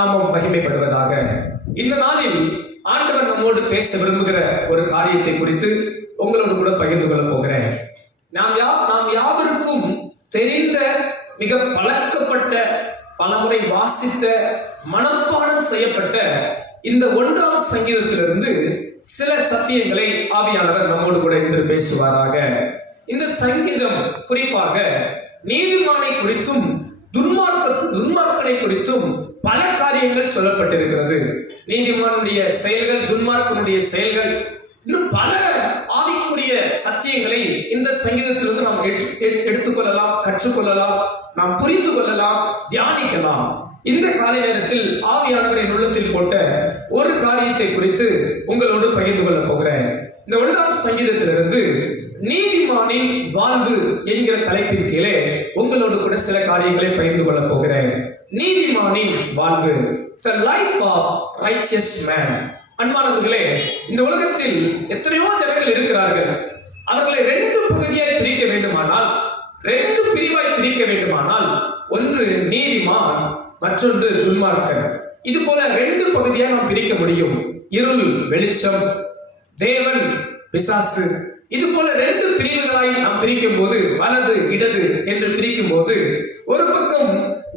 நாமம் மகிமைப்படுவதாக. இந்த நாளில் ஆண்டவர் நம்மோடு பேச விரும்புகிற ஒரு காரியத்தை குறித்து உங்களோடு கூட பகிர்ந்து கொள்ள போகிறேன். நாம் யாவருக்கும் தெரிந்த, மிக பழக்கப்பட்ட, பலமுறை வாசித்த, மனப்பாடம் செய்யப்பட்ட இந்த 1ஆம் சங்கீதத்திலிருந்து சில சத்தியங்களை ஆவியானவர் நம்மோடு கூட இன்று பேசுவாராக. இந்த சங்கீதம் குறிப்பாக நீதிமானை குறித்தும் துன்மார்க்கனை குறித்தும் பல காரியங்கள் சொல்லப்பட்டிருக்கிறது. நீதிமானுடைய செயல்கள், துன்மார்க்கனுடைய செயல்கள், இன்னும் பல ஆவிக்குரிய சத்தியங்களை இந்த சங்கீதத்திலிருந்து நாம் எடுத்துக்கொள்ளலாம், கற்றுக்கொள்ளலாம், நாம் புரிந்து கொள்ளலாம், தியானிக்கலாம். இந்த காலை நேரத்தில் ஆவியானவர் என் உள்ளத்தில் போட்ட ஒரு காரியத்தை குறித்து உங்களோடு பகிர்ந்து கொள்ள போகிறேன். இந்த 1ஆம் சங்கீதத்திலிருந்து நீதிமானின் வாழ்வு என்கிற தலைப்பின் கீழே உங்களோடு கூட சில காரியங்களை பகிர்ந்து கொள்ள போகிறேன். நீதிமானின் வாழ்வு, the life of righteous man. அன்பானவர்களே, இந்த உலகத்தில் எத்தனையோ ஜனங்கள் இருக்கிறார்கள். அவர்களை 2 பகுதியாய் பிரிக்க வேண்டுமானால், 2 பிரிவாய் பிரிக்க வேண்டுமானால், ஒன்று நீதிமான், மற்றொன்று துன்மார்க்கன். இது போல 2 பகுதியாக நாம் பிரிக்க முடியும். இருள், வெளிச்சம், தேவன், பிசாசு. இது போல 2 பிரிவுகளாய் நாம் பிரிக்கும் போது, வலது இடது என்று பிரிக்கும் போது, ஒரு பக்கம்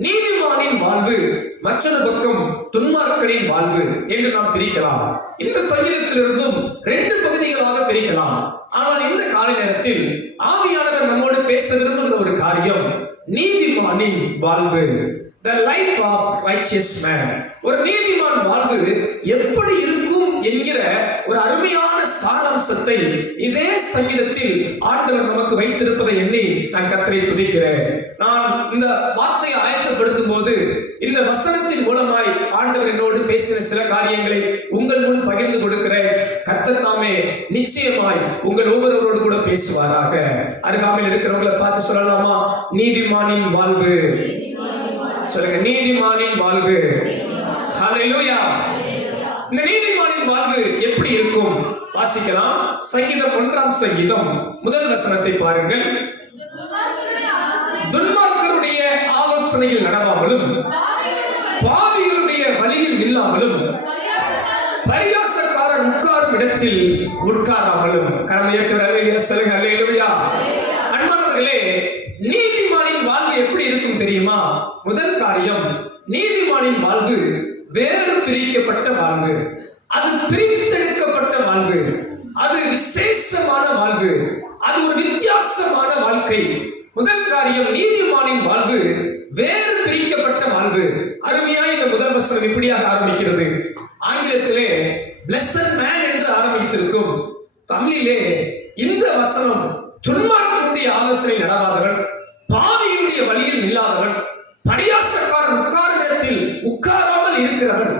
நீதிமானின் வாழ்வு, மற்றொரு பக்கம் துன்மார்க்கரின் வாழ்வு என்று நாம் பிரிக்கலாம். இந்த சங்கீதத்திலிருந்தும் 2 பகுதிகளாக பிரிக்கலாம். ஆனால் இந்த காலை நேரத்தில் ஆவியானவர் நம்மோடு பேச விரும்புகிற ஒரு காரியம் நீதிமானின் வாழ்வு, the life of righteous man. ஒரு நீதிமான் வாழ்வு எப்படி இருக்கும் என்கிற ஒரு அருமையான சாராம்சத்தை இதே சங்கீதத்தில் ஆண்டவர் நமக்கு வைத்திருப்பதை எண்ணி நான் கர்த்தரை துதிக்கிறேன். நான் இந்த வார்த்தையை ஆயத்தப்படுத்தும் போது இந்த வசனத்தின் மூலமாய் ஆண்டவர் என்னோடு பேசின சில காரியங்களை உங்கள் முன் பகிர்ந்து கொடுக்கிறேன். கர்த்தர் தாமே நிச்சயமாய் உங்கள் ஒவ்வொருவரோடு கூட பேசுவாராக. அருகாமையில் இருக்கிறவங்களை பார்த்து சொல்லலாமா? நீதிமானின் வாழ்வு சொல்லுங்க. நீதிமானின் வாழ்வு. ஹல்லேலூயா. இந்த நீதிமானின் வாழ்வு எப்படி இருக்கும்? வாசிக்கலாம். சங்கீதம் 1ஆம் சங்கீதம் முதல் வசனத்தை பாருங்கள். துன்மார்க்கருடைய ஆலோசனையில் நடவாமலும், பாவிகளுடைய வழியில் நில்லாமலும், பரியாசக்காரர் உட்காரும் இடத்தில் உட்காராமலும். சொல்லுங்க அல்லேலூயா. அன்பானவர்களே, நீதிமானின் வாழ்வு எப்படி இருக்கும் தெரியுமா? முதல் காரியம், நீதிமானின் வாழ்வு வேறு பிரிக்கப்பட்ட வாழ்வு, அது பிரித்தெடுக்கப்பட்ட வாழ்வு, அது விசேஷமான வாழ்வு, அது ஒரு வித்தியாசமான வாழ்க்கை. முதல் காரியம், நீதிமானின் வாழ்வு வேறு பிரிக்கப்பட்ட வாழ்வு. அருமையாய் இந்த முதல் வசனம் இப்படியாக ஆரம்பிக்கிறது. ஆங்கிலத்திலே blessed man என்று ஆரம்பித்திருக்கும். தமிழிலே இந்த வசனம் துன்மார்க்கருடைய ஆலோசனை நடவாதவன், பாவிகளுடைய வழியில் நில்லாதவன், பரியாசக்காரன் உட்காரும் இடத்தில் உட்காராமல் இருக்கிறவன்,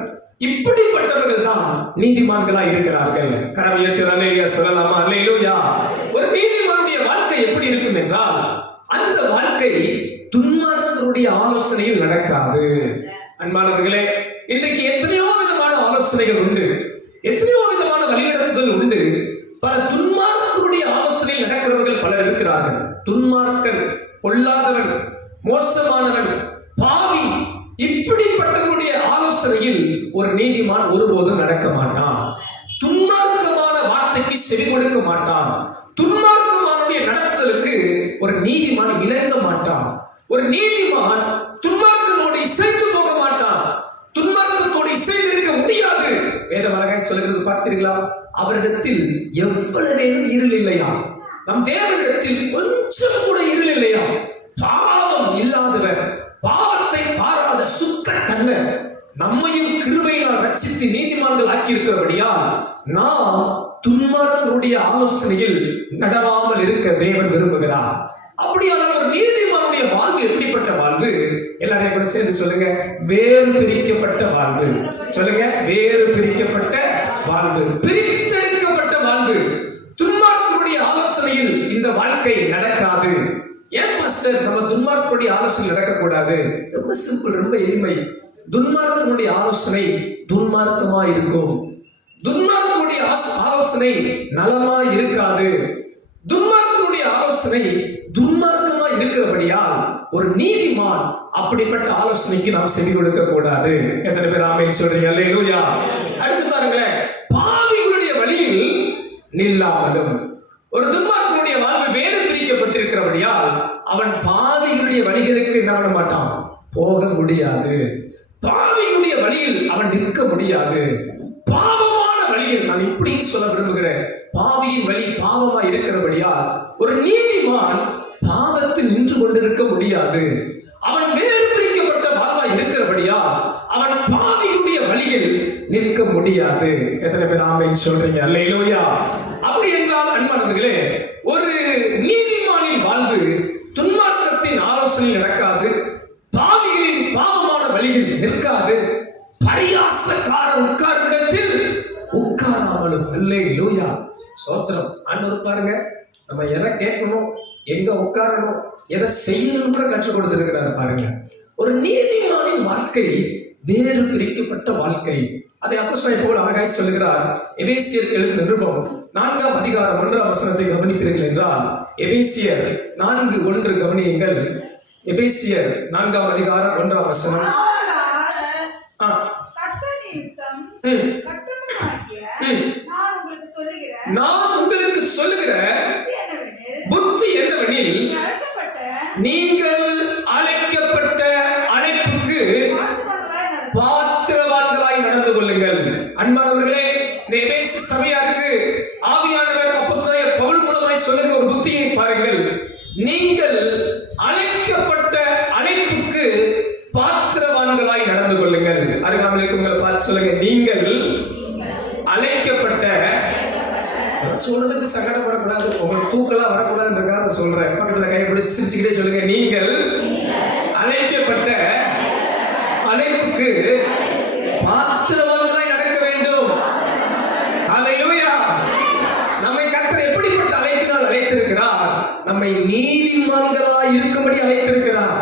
இப்படிப்பட்டவர்கள் தான் நீதிமான்களா இருக்கிறார்கள். கரம் உயர்த்தி அல்லேலூயா சொல்லலாமா? அல்லேலூயா. ஒரு நீதிமானுடைய வாழ்க்கை எப்படி இருக்கும் என்றால், அந்த வாழ்க்கை துன்மார்க்கருடைய ஆலோசனையில் நடக்காது. அன்பானவர்களே, இன்றைக்கு எத்தனையோ விதமான ஆலோசனைகள் உண்டு, எத்தனையோ விதமான வழிநடத்துதல் உண்டு. பல துன்மார்க்கருடைய ஆலோசனையில் நடக்கிறவர்கள் பலர் இருக்கிறார்கள். துன்மார்க்கன், பொல்லாதவன், மோசமானவன், பாவி, இப்படிப்பட்டவனுடைய ஆலோசனையில் ஒரு நீதிமான் ஒருபோதும் நடக்க மாட்டான். துன்மார்க்கமான வார்த்தைக்கு செவி கொடுக்க மாட்டான். துன்மார்க்கமானுடைய நடத்துதலுக்கு ஒரு நீதிமான் இணங்க மாட்டான். ஒரு நீதிமான் துன்மார்க்கனோடு இசைந்து போக மாட்டான். துன்மார்க்கத்தோடு இசைந்திருக்க முடியாது. வேதம் அழகாய் சொல்கிறது பார்த்தீர்களா? அவரிடத்தில் எவ்வளவேனும் இருள் இல்லையா? நம் தேவனிடத்தில் கொஞ்சம் கூட இருள் இல்லையா? பாவம் இல்லாதவர், பாவத்தை பாராத சுத்த கண்ணர், நம்மையும் கிருபையினால் ரட்சித்து நீதிமான்கள் ஆக்கி இருக்கிறபடியால் நாம் துன்மார்க்கருடைய ஆலோசனையில் நடவாமல் இருக்க தேவன் விரும்புகிறார். அப்படியானால் ஒரு நீதிமானுடைய வாழ்வு எப்படிப்பட்ட வாழ்வு? எல்லாரையும் கூட சேர்ந்து சொல்லுங்க. வேறு பிரிக்கப்பட்ட வாழ்வு. சொல்லுங்க. வேறு பிரிக்கப்பட்ட வாழ்வு, பிரித்தெடுக்கப்பட்ட வாழ்வு. துன்மார்க்கருடைய ஆலோசனையில் இந்த வாழ்க்கை நடக்காது. ஏன் பாஸ்டர் நம்ம துன்மார்க்கருடைய ஆலோசனை நடக்கக்கூடாது? ரொம்ப சிம்பிள், ரொம்ப எளிமை. துன்மார்க்கனுடைய ஆலோசனை துன்மார்க்கமா இருக்கும். துன்மார்க்கனுடைய ஆலோசனை நலமா இருக்காது. துன்மார்க்கனுடைய ஆலோசனை துன்மார்க்கமா இருக்கிறபடியால் ஒரு நீதிமான் அப்படிப்பட்ட ஆலோசனைக்கு நாம் செவி கொடுக்க கூடாது. எத்தனை பேர் ஆமென் சொல்றீங்க? அல்லேலூயா. அடுத்து பாருங்களேன், பாவிகளுடைய வழியில் நில்லாமலும். ஒரு துன்மார்க்கனுடைய வாழ்வு வேறு பிரிக்கப்பட்டிருக்கிறபடியால் அவன் பாவிகளுடைய வழிகளுக்கு என்ன பண்ண மாட்டான், போக முடியாது. பாவிகளுடைய வழியில் அவன் நிற்க முடியாது. பாவமான வழியில், நான் இப்படி சொல்ல விரும்புகிறேன், பாவியின் வழி பாவமா இருக்கிறபடியால் ஒரு நீதிமான் பாவத்தில் நின்று கொண்டிருக்க முடியாது. அவன் வேறு பிரிக்கப்பட்ட வாழ்வா இருக்கிறபடியால் அவன் பாவியுடைய வழியில் நிற்க முடியாது. எத்தனை பேர் ஆமென் சொல்றீங்க? அல்லேலூயா. அப்படி என்றால் அன்பானவர்களே, ஒரு நீதிமானின் வாழ்வு துன்மார்க்கத்தின் ஆலோசனையில் நடக்காது, பாவிகளின் பாவமான வழியில் நிற்காது, பரியாசக்காரர் உட்காரும் இடத்தில் உட்காராமலும். அல்லேலூயா. சோத்திரம். ஆண்டவர் பாருங்க, நம்ம எதை கேட்கணும், எங்க உட்காரணும், எதை செய்யணும் கூட கற்றுக் கொடுத்திருக்கிறார் பாருங்க. ஒரு நீதிமானின் வாழ்க்கை வேறு பிரிக்கப்பட்ட வாழ்க்கை. அதை அப்போஸ்தலன் பவுல் அழகாய் சொல்லுகிறார். எபேசியர் எழுதின நிருபம் 4ஆம் அதிகாரம் 1ஆம் வசனத்தை கவனிப்பீர்கள் என்றால், எபேசியர் 4:1 கவனியுங்கள். எபேசியர் 4ஆம் அதிகாரம் 1ஆம் வசனம். நான் உங்களுக்கு சொல்லுகிற புத்தி என்னவெனில், நீங்கள் அழைக்கப்பட்ட அழைப்புக்கு பாத்திரவான்களாய் நடந்து கொள்ளுங்கள். அன்பானவர்களே, இந்த எபேசு சபையாருக்கு ஆவியானவர் அப்போஸ்தலன் பவுல் மூலமாய் சொல்லுகிற ஒரு புத்தியை பாருங்கள். நீங்கள் அழைக்கப்பட்ட அழைப்புக்கு பாத்திரவான்களாய் நடந்து கொள்ளுங்கள். அருகாமையில் இருக்கவங்களை பார்த்து சொல்லுங்க, நீங்கள் அழைக்கப்பட்ட. சொல்றதுக்கு சங்கடப்படக்கூடாது, உங்களுக்கு தூக்கலாம் வரக்கூடாதுன்றக்காக சொல்றேன். பக்கத்துல கை பிடிச்சு சிரிச்சுக்கிட்டே சொல்லுங்க, நீங்கள் அழைக்கப்பட்ட அழைப்புக்கு பாத்திரவான்களாய் நடக்க வேண்டும். அல்லேலூயா. நம்மை கர்த்தர் எப்படிப்பட்ட அழைப்பினால் அழைத்திருக்கிறார்? நம்மை நீதிமான்களாய் இருக்கும்படி அழைத்திருக்கிறார்.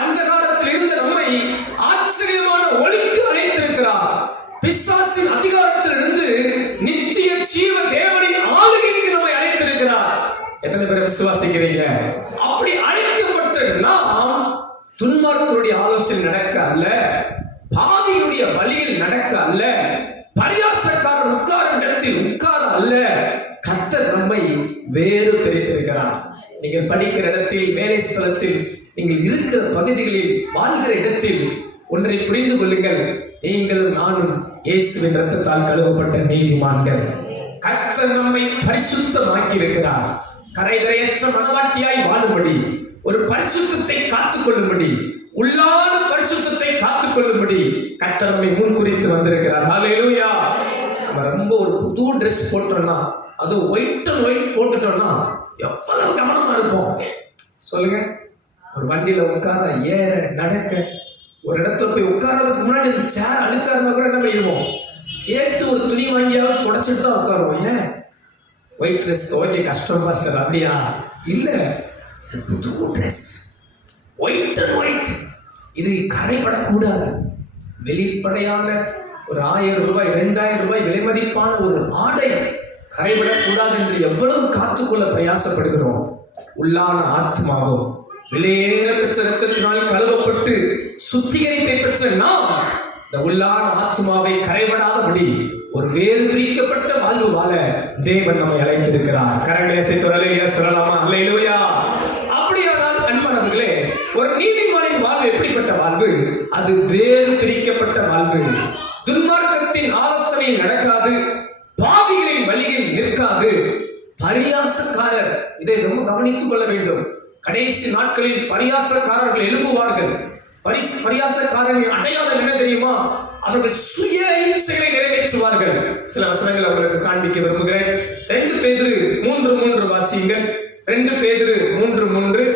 அந்த காலத்தில் இருந்த நம்மை ஆச்சரியமான ஒளிக்கு அழைத்திருக்கிறார். பிசாசின் அதிகாரத்திலிருந்து நித்திய ஜீவ தேவனின் ஆளுகைக்கு நம்மை அழைத்திருக்கிறார். எத்தனை பேர் விசுவாசிக்கிறீங்க? அப்படி அழைக்கப்பட்ட நாம் துன்மார்க்கருடைய ஆலோசனை நடக்க அல்ல, பாவியுடைய வழியில் நடக்க அல்ல, பரியாசக்காரர் உட்காரும் இடத்தில் உட்கார அல்ல, கர்த்தர் நம்மை வேறு பிரித்திருக்கிறார். நீங்கள் படிக்கிற இடத்தில், வேலை ஸ்தலத்தில், நீங்கள் இருக்கிற பகுதிகளில், வாழ்கிற இடத்தில் ஒன்றை புரிந்து கொள்ளுங்கள், நீங்களும் நானும் இயேசுவின் இரத்தத்தால் கழுவப்பட்ட நீதிமான்கள். கர்த்தர் நம்மை பரிசுத்தமாக்கி இருக்கிறார். கரைதரையற்ற மனவாட்டியாய் வாழும்படி, ஒரு பரிசுத்தத்தை காத்துக் கொள்ளும்படி, உள்ளான பரிசுத்தத்தை காத்துக் கொள்ளும்படி கர்த்தர் நம்மை முன்குறித்து வந்திருக்கிறார். ஹல்லேலூயா. நம்ம ரொம்ப ஒரு புது ட்ரெஸ் போட்டோம்னா, அது ஒயிட் அண்ட் ஒயிட் போட்டுட்டோம்னா எவ்வளவு கவனமா இருப்போம் சொல்லுங்க. ஒரு வண்டியில உட்கார, ஏற, நடக்க, ஒரு இடத்துல போய் உட்கார்றதுக்கு முன்னாடி இந்த சேர் அழுக்கா இருந்தா கூட என்ன பண்ணிடுவோம், கேட்டு ஒரு துணி வாங்கியாவது தொடச்சிட்டு தான் உட்காருவோம். ஏன்? ஒயிட் ட்ரெஸ் துவைக்க கஷ்டம் பாஸ்டர். அப்படியா? இல்ல, புது ட்ரெஸ், ஒயிட் அண்ட் ஒயிட், இது கரைபடக்கூடாது. வெளிப்படையான ஒரு 1000 ரூபாய் 2000 ரூபாய் விலை மதிப்பான ஒரு ஆடை கரைபடக்கூடாது என்று எவ்வளவு காத்துக்கொள்ள பிரயாசப்படுகிறோம். உள்ளான ஆத்மாவும் விலையேற பெற்ற இரத்தத்தினால் கழுவப்பட்டு சுத்திகரிப்பை பெற்ற நாம் இந்த உள்ளான ஆத்மாவை கரைபடாதபடி ஒரு வேறு பிரிக்கப்பட்ட வாழ்வு வாழ தேவன் நம்மை அழைத்திருக்கிறார். கரங்களை சேர்த்து அல்லேலூயா சொல்லலாமா? அல்லேலூயா. அப்படியானால் அன்பானவர்களே, ஒரு நீதிமானின் வாழ்வு எப்படிப்பட்ட வாழ்வு? அது வேறு பிரிக்கப்பட்ட வாழ்வு. துன்மார்க்கத்தின் ஆலோசனையில் நடக்காது, பாவிகளின் வழியில் நிற்காது, பரியாசக்காரர். இதை ரொம்ப கவனித்துக் கொள்ள வேண்டும். கடைசி நாட்களில் பரியாசக்காரர்கள் எழும்புவார்கள். பரியாசக்காரர்களின் அடையாளம் என்ன தெரியுமா? அவர்கள் சுய இச்சைகளை நிறைவேற்றுவார்கள். சில வசனங்கள் அவர்களுக்கு காண்பிக்க விரும்புகிறேன். 2 பேதுரு 3:3 வாசியுங்கள். 2 பேதுரு 3:3.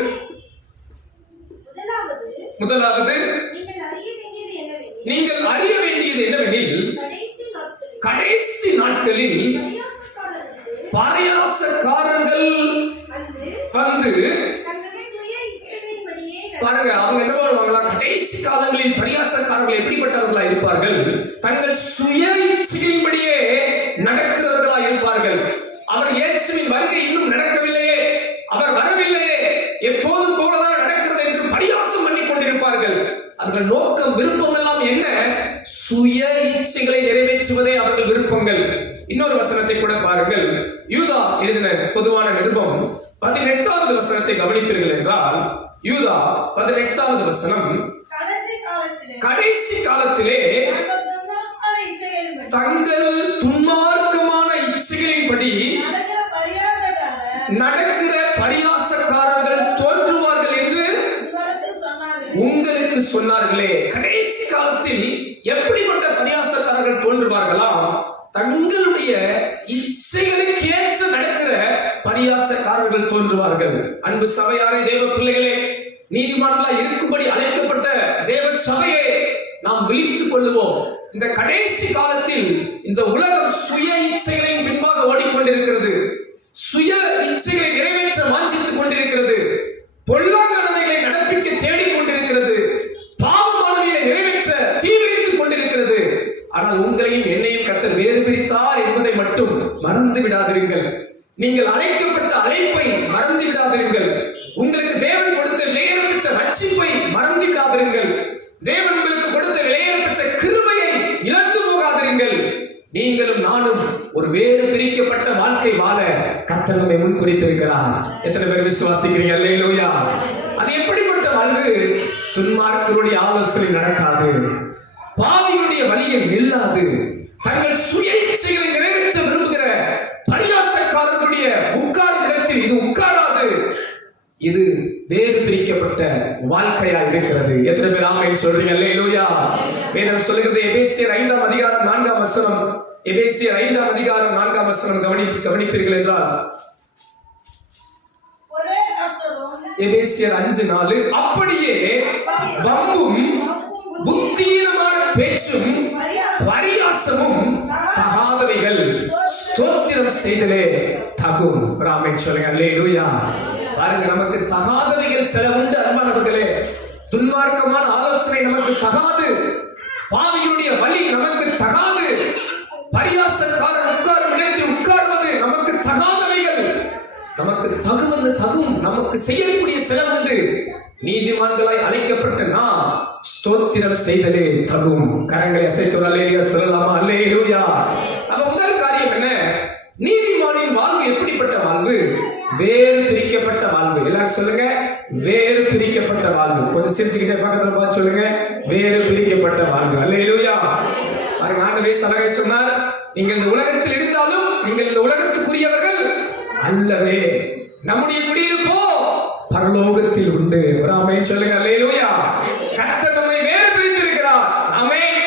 முதலாவது நீங்கள் அறிய வேண்டியது என்னவெனில், கடைசி நாட்களில் பரியாசக்காரர்கள் வந்து பாருங்க, அவங்க என்ன வருவாங்களா? கடைசி காலங்களில் பரியாசக்காரர்கள் எப்படிப்பட்டவர்களா இருப்பார்கள்? தங்கள் சுய இச்சைகளின்படியே நடக்கிறவர்களா இருப்பார்கள். அவர் இயேசுவின் வருகை இன்னும் நடக்கவில்லையே, அவர் வரவில்லையே, எப்போதும் போலதான் நடக்கிறது என்று பரியாசம் பண்ணி கொண்டிருப்பார்கள். சுய இச்சைகளை நிறைவேற்றுவதே அவர்கள் விருப்பங்கள். இன்னொரு வசனத்தை கூட பாருங்கள். யூதா எழுதின பொதுவான நிருபம் 18வது வசனத்தை கவனிப்பீர்கள் என்றால், யூதா 18வது வசனம், கடைசி காலத்திலே தங்கள் துன்மார்க்கமான இச்சைகளின்படி நடக்கிற பரியாசக்காரர்கள் தோன்றுவார்கள் என்று உங்களுக்கு சொன்னார்களே. கடைசி காலத்தில் எப்படிப்பட்ட பரியாசக்காரர்கள் தோன்றுவார்களாம்? தங்களுடைய இச்சைகளுக்கு ஏற்ற நடக்கிற பரியாசக்காரர்கள் தோன்றுவார்கள். அன்பு சபையாரே, தேவ பிள்ளைகளே, நீதிமான்களாய் இருக்கும்படி அழைக்கப்பட்ட தேவ சபையை நாம் விழித்துக் கொள்ளுவோம். இந்த கடைசி காலத்தில் இந்த உலகம் சுய இச்சைகளின் பின்பாக ஓடிக்கொண்டிருக்கிறது. சுய இச்சைகளை நிறைவேற்ற வாஞ்சித்துக் கொண்டிருக்கிறது. பொல்லாங்கனவைகளை நடப்பிக்க தேடிக்கொண்டிருக்கிறது. பாவமானவைகளை நிறைவேற்ற தீவிரித்துக் கொண்டிருக்கிறது. ஆனால் உங்களையும் என்னையும் கர்த்தர் வேறு பிரித்தார் என்பதை மட்டும் மறந்து விடாதிருங்கள். நீங்கள் அழைக்கப்பட்ட அழைப்பை மறந்து விடாதிருங்கள். உங்களுக்கு தேவன் கொடுத்த விலையேற பெற்ற ரட்சிப்பை மறந்து விடாதிருங்கள். தேவன் உங்களுக்கு கொடுத்த விலையேற பெற்ற கிருபையை இழந்து போகாதிருங்கள். நீங்களும் நானும் ஒரு வேறு பிரிக்கப்பட்ட வாழ்க்கை வாழ கர்த்தர் நம்மை முன்குறித்திருக்கிறார். எத்தனை பேர் விசுவாசிக்கிறீங்க? அல்லேலூயா. அது எப்படிப்பட்ட வாழ்வு? துன்மார்க்கருடைய ஆலோசனை நடக்காது, பாவிகளுடைய வழியில் நில்லாது, தங்கள் சுய இச்சைகளை நிறைவேற்ற விரும்புகிற பரியாசக்காரர்களுடைய உட்காரும் இடத்தில் இது உட்காராது. இது வேறு பிரிக்கப்பட்ட வாழ்க்கையா இருக்கிறது. எத்தனை பேர் ஆமென் சொல்றீங்க? அல்லேலூயா. வேதம் சொல்லுகிறது, எபேசியர் 5ஆம் அதிகாரம் 4ஆம் வசனம், எபேசியர் 5ஆம் அதிகாரம் 4ஆம் வசனம் கவனிப்பீர்கள் என்றால், எபேசியர் 5:4, அப்படியே வம்பும் புத்தியீனமான பேச்சும் பரியாசமும் தகாதவைகள் ஸ்தோத்திரம் செய்தலே தகும். ஆமென் சொல்லுங்க. அல்லேலூயா. பாருங்க, நமக்கு தகாதவைகள் சில உண்டு அன்பானவர்களே. துன்மார்க்கமான ஆலோசனை நமக்கு தகாது, பாவிகளுடைய வழி நமக்கு தகாது, பரியாசக்காரர் உட்காரும் இடத்தில் உட்கார்வது நமக்கு தகாதவைகள். நமக்கு தகுவது தகும், நமக்கு செய்யக்கூடிய சில உண்டு. நீதிமான்களாய் அழைக்கப்பட்ட நாம் ஸ்தோத்திரம் செய்தலே தகும். கரங்களை அசைத்து அல்லேலூயா சொல்லலாமா? அல்லேலூயா. அப்ப முதல் காரியம் என்ன? நீதிமானின் வாழ்வு எப்படிப்பட்ட வாழ்வு? வேறு பிரிக்கப்பட்ட வாழ்வு. எல்லாரும் சொல்லுங்க, வேறு பிரிக்கப்பட்ட வாழ்வு. கொஞ்சம் சிரிச்சுக்கிட்டே பக்கத்துல பார்த்து சொல்லுங்க, வேறு பிரிக்கப்பட்ட வாழ்வு. அல்லேலூயா. பாருங்க, ஆண்டவர் சலகை சொன்னார், நீங்கள் இந்த உலகத்தில் இருந்தாலும் நீங்கள் இந்த உலகத்துக்குரியவர்கள் அல்லவே. நம்முடைய குடியிருப்போ பரலோகத்தில் உண்டு. ஆமென் சொல்லுங்க. அல்லேலூயா. கர்த்தர் நம்மை வேறு பிரித்திருக்கிறார். ஆமென்.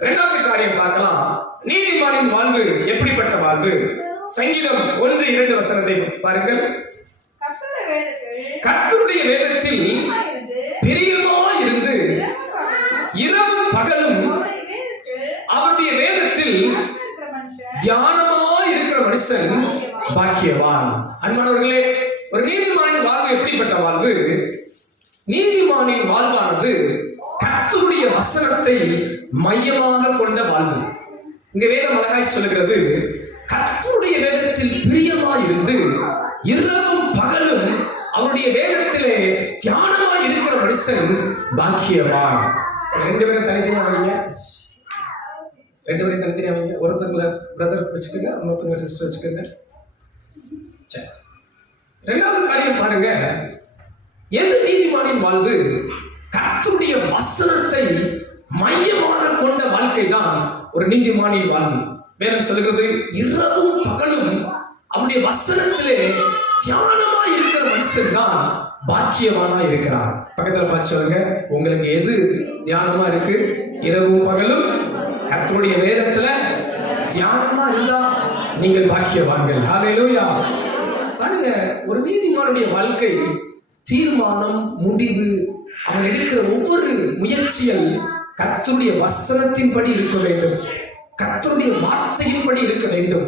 இரண்டாவது காரியம் பார்க்கலாம், நீதிமானின் வாழ்வு எப்படிப்பட்ட வாழ்வு? சங்கீதம் 1:2 வசனத்தை பாருங்கள். கர்த்தருடைய வேதத்தில் பிரியமாயிருந்து இரவும் பகலும் அவருடைய வேதத்தில் தியானமாய் இருக்கிற மனுஷன் பாக்கியவான். அன்பானவர்களே, ஒரு நீதிமானின் வாழ்வு எப்படிப்பட்ட வாழ்வு? நீதிமானின் வாழ்வானது கர்த்தருடைய வசனத்தை மையமாக கொண்ட வாழ்வு. இங்க வேதம் அழகாய் சொல்லுகிறது, கர்த்தருடைய வேதத்தில் பிரியமாயிருந்து இரவும் பகலும் அவருடைய வேதத்திலே தியானமாய் இருக்கிற மனுஷன் பாக்கியவான். ரெண்டு பேரும் தனித்தனியா வைங்க, ரெண்டு பேரும் தனித்தனியா வைங்க. ஒருத்தங்களை பிரதர் வச்சுக்கோங்க, இன்னொருத்தங்க சிஸ்டர் வச்சுக்கோங்க. சரி, ரெண்டாவது காரியம் பாருங்க, எது நீதிமானின் வாழ்வு? கர்த்தருடைய வசனத்தை மையமாக கொண்ட வாழ்க்கை தான் ஒரு நீதிமானின் வாழ்வு. வேதம் சொல்லுகிறது, இரவும் பகலும் அவருடைய வசனத்திலே தியானமா இருக்கிற மனுஷன் தான் பாக்கியவானா இருக்கிறார். பக்கத்துல பார்த்து சொல்லுங்க, உங்களுக்கு எது தியானமா இருக்கு? இரவும் பகலும் கர்த்தருடைய வேதத்துல தியானமா இருந்தா நீங்கள் பாக்கியவான்கள். ஹல்லேலூயா. பாருங்க, ஒரு நீதிமானுடைய வாழ்க்கை தீர்மானம், முடிவு, அவன் எடுக்கிற ஒவ்வொரு முயற்சிகள் கர்த்தருடைய வசனத்தின்படி இருக்க வேண்டும், கர்த்தருடைய வார்த்தையின்படி இருக்க வேண்டும்,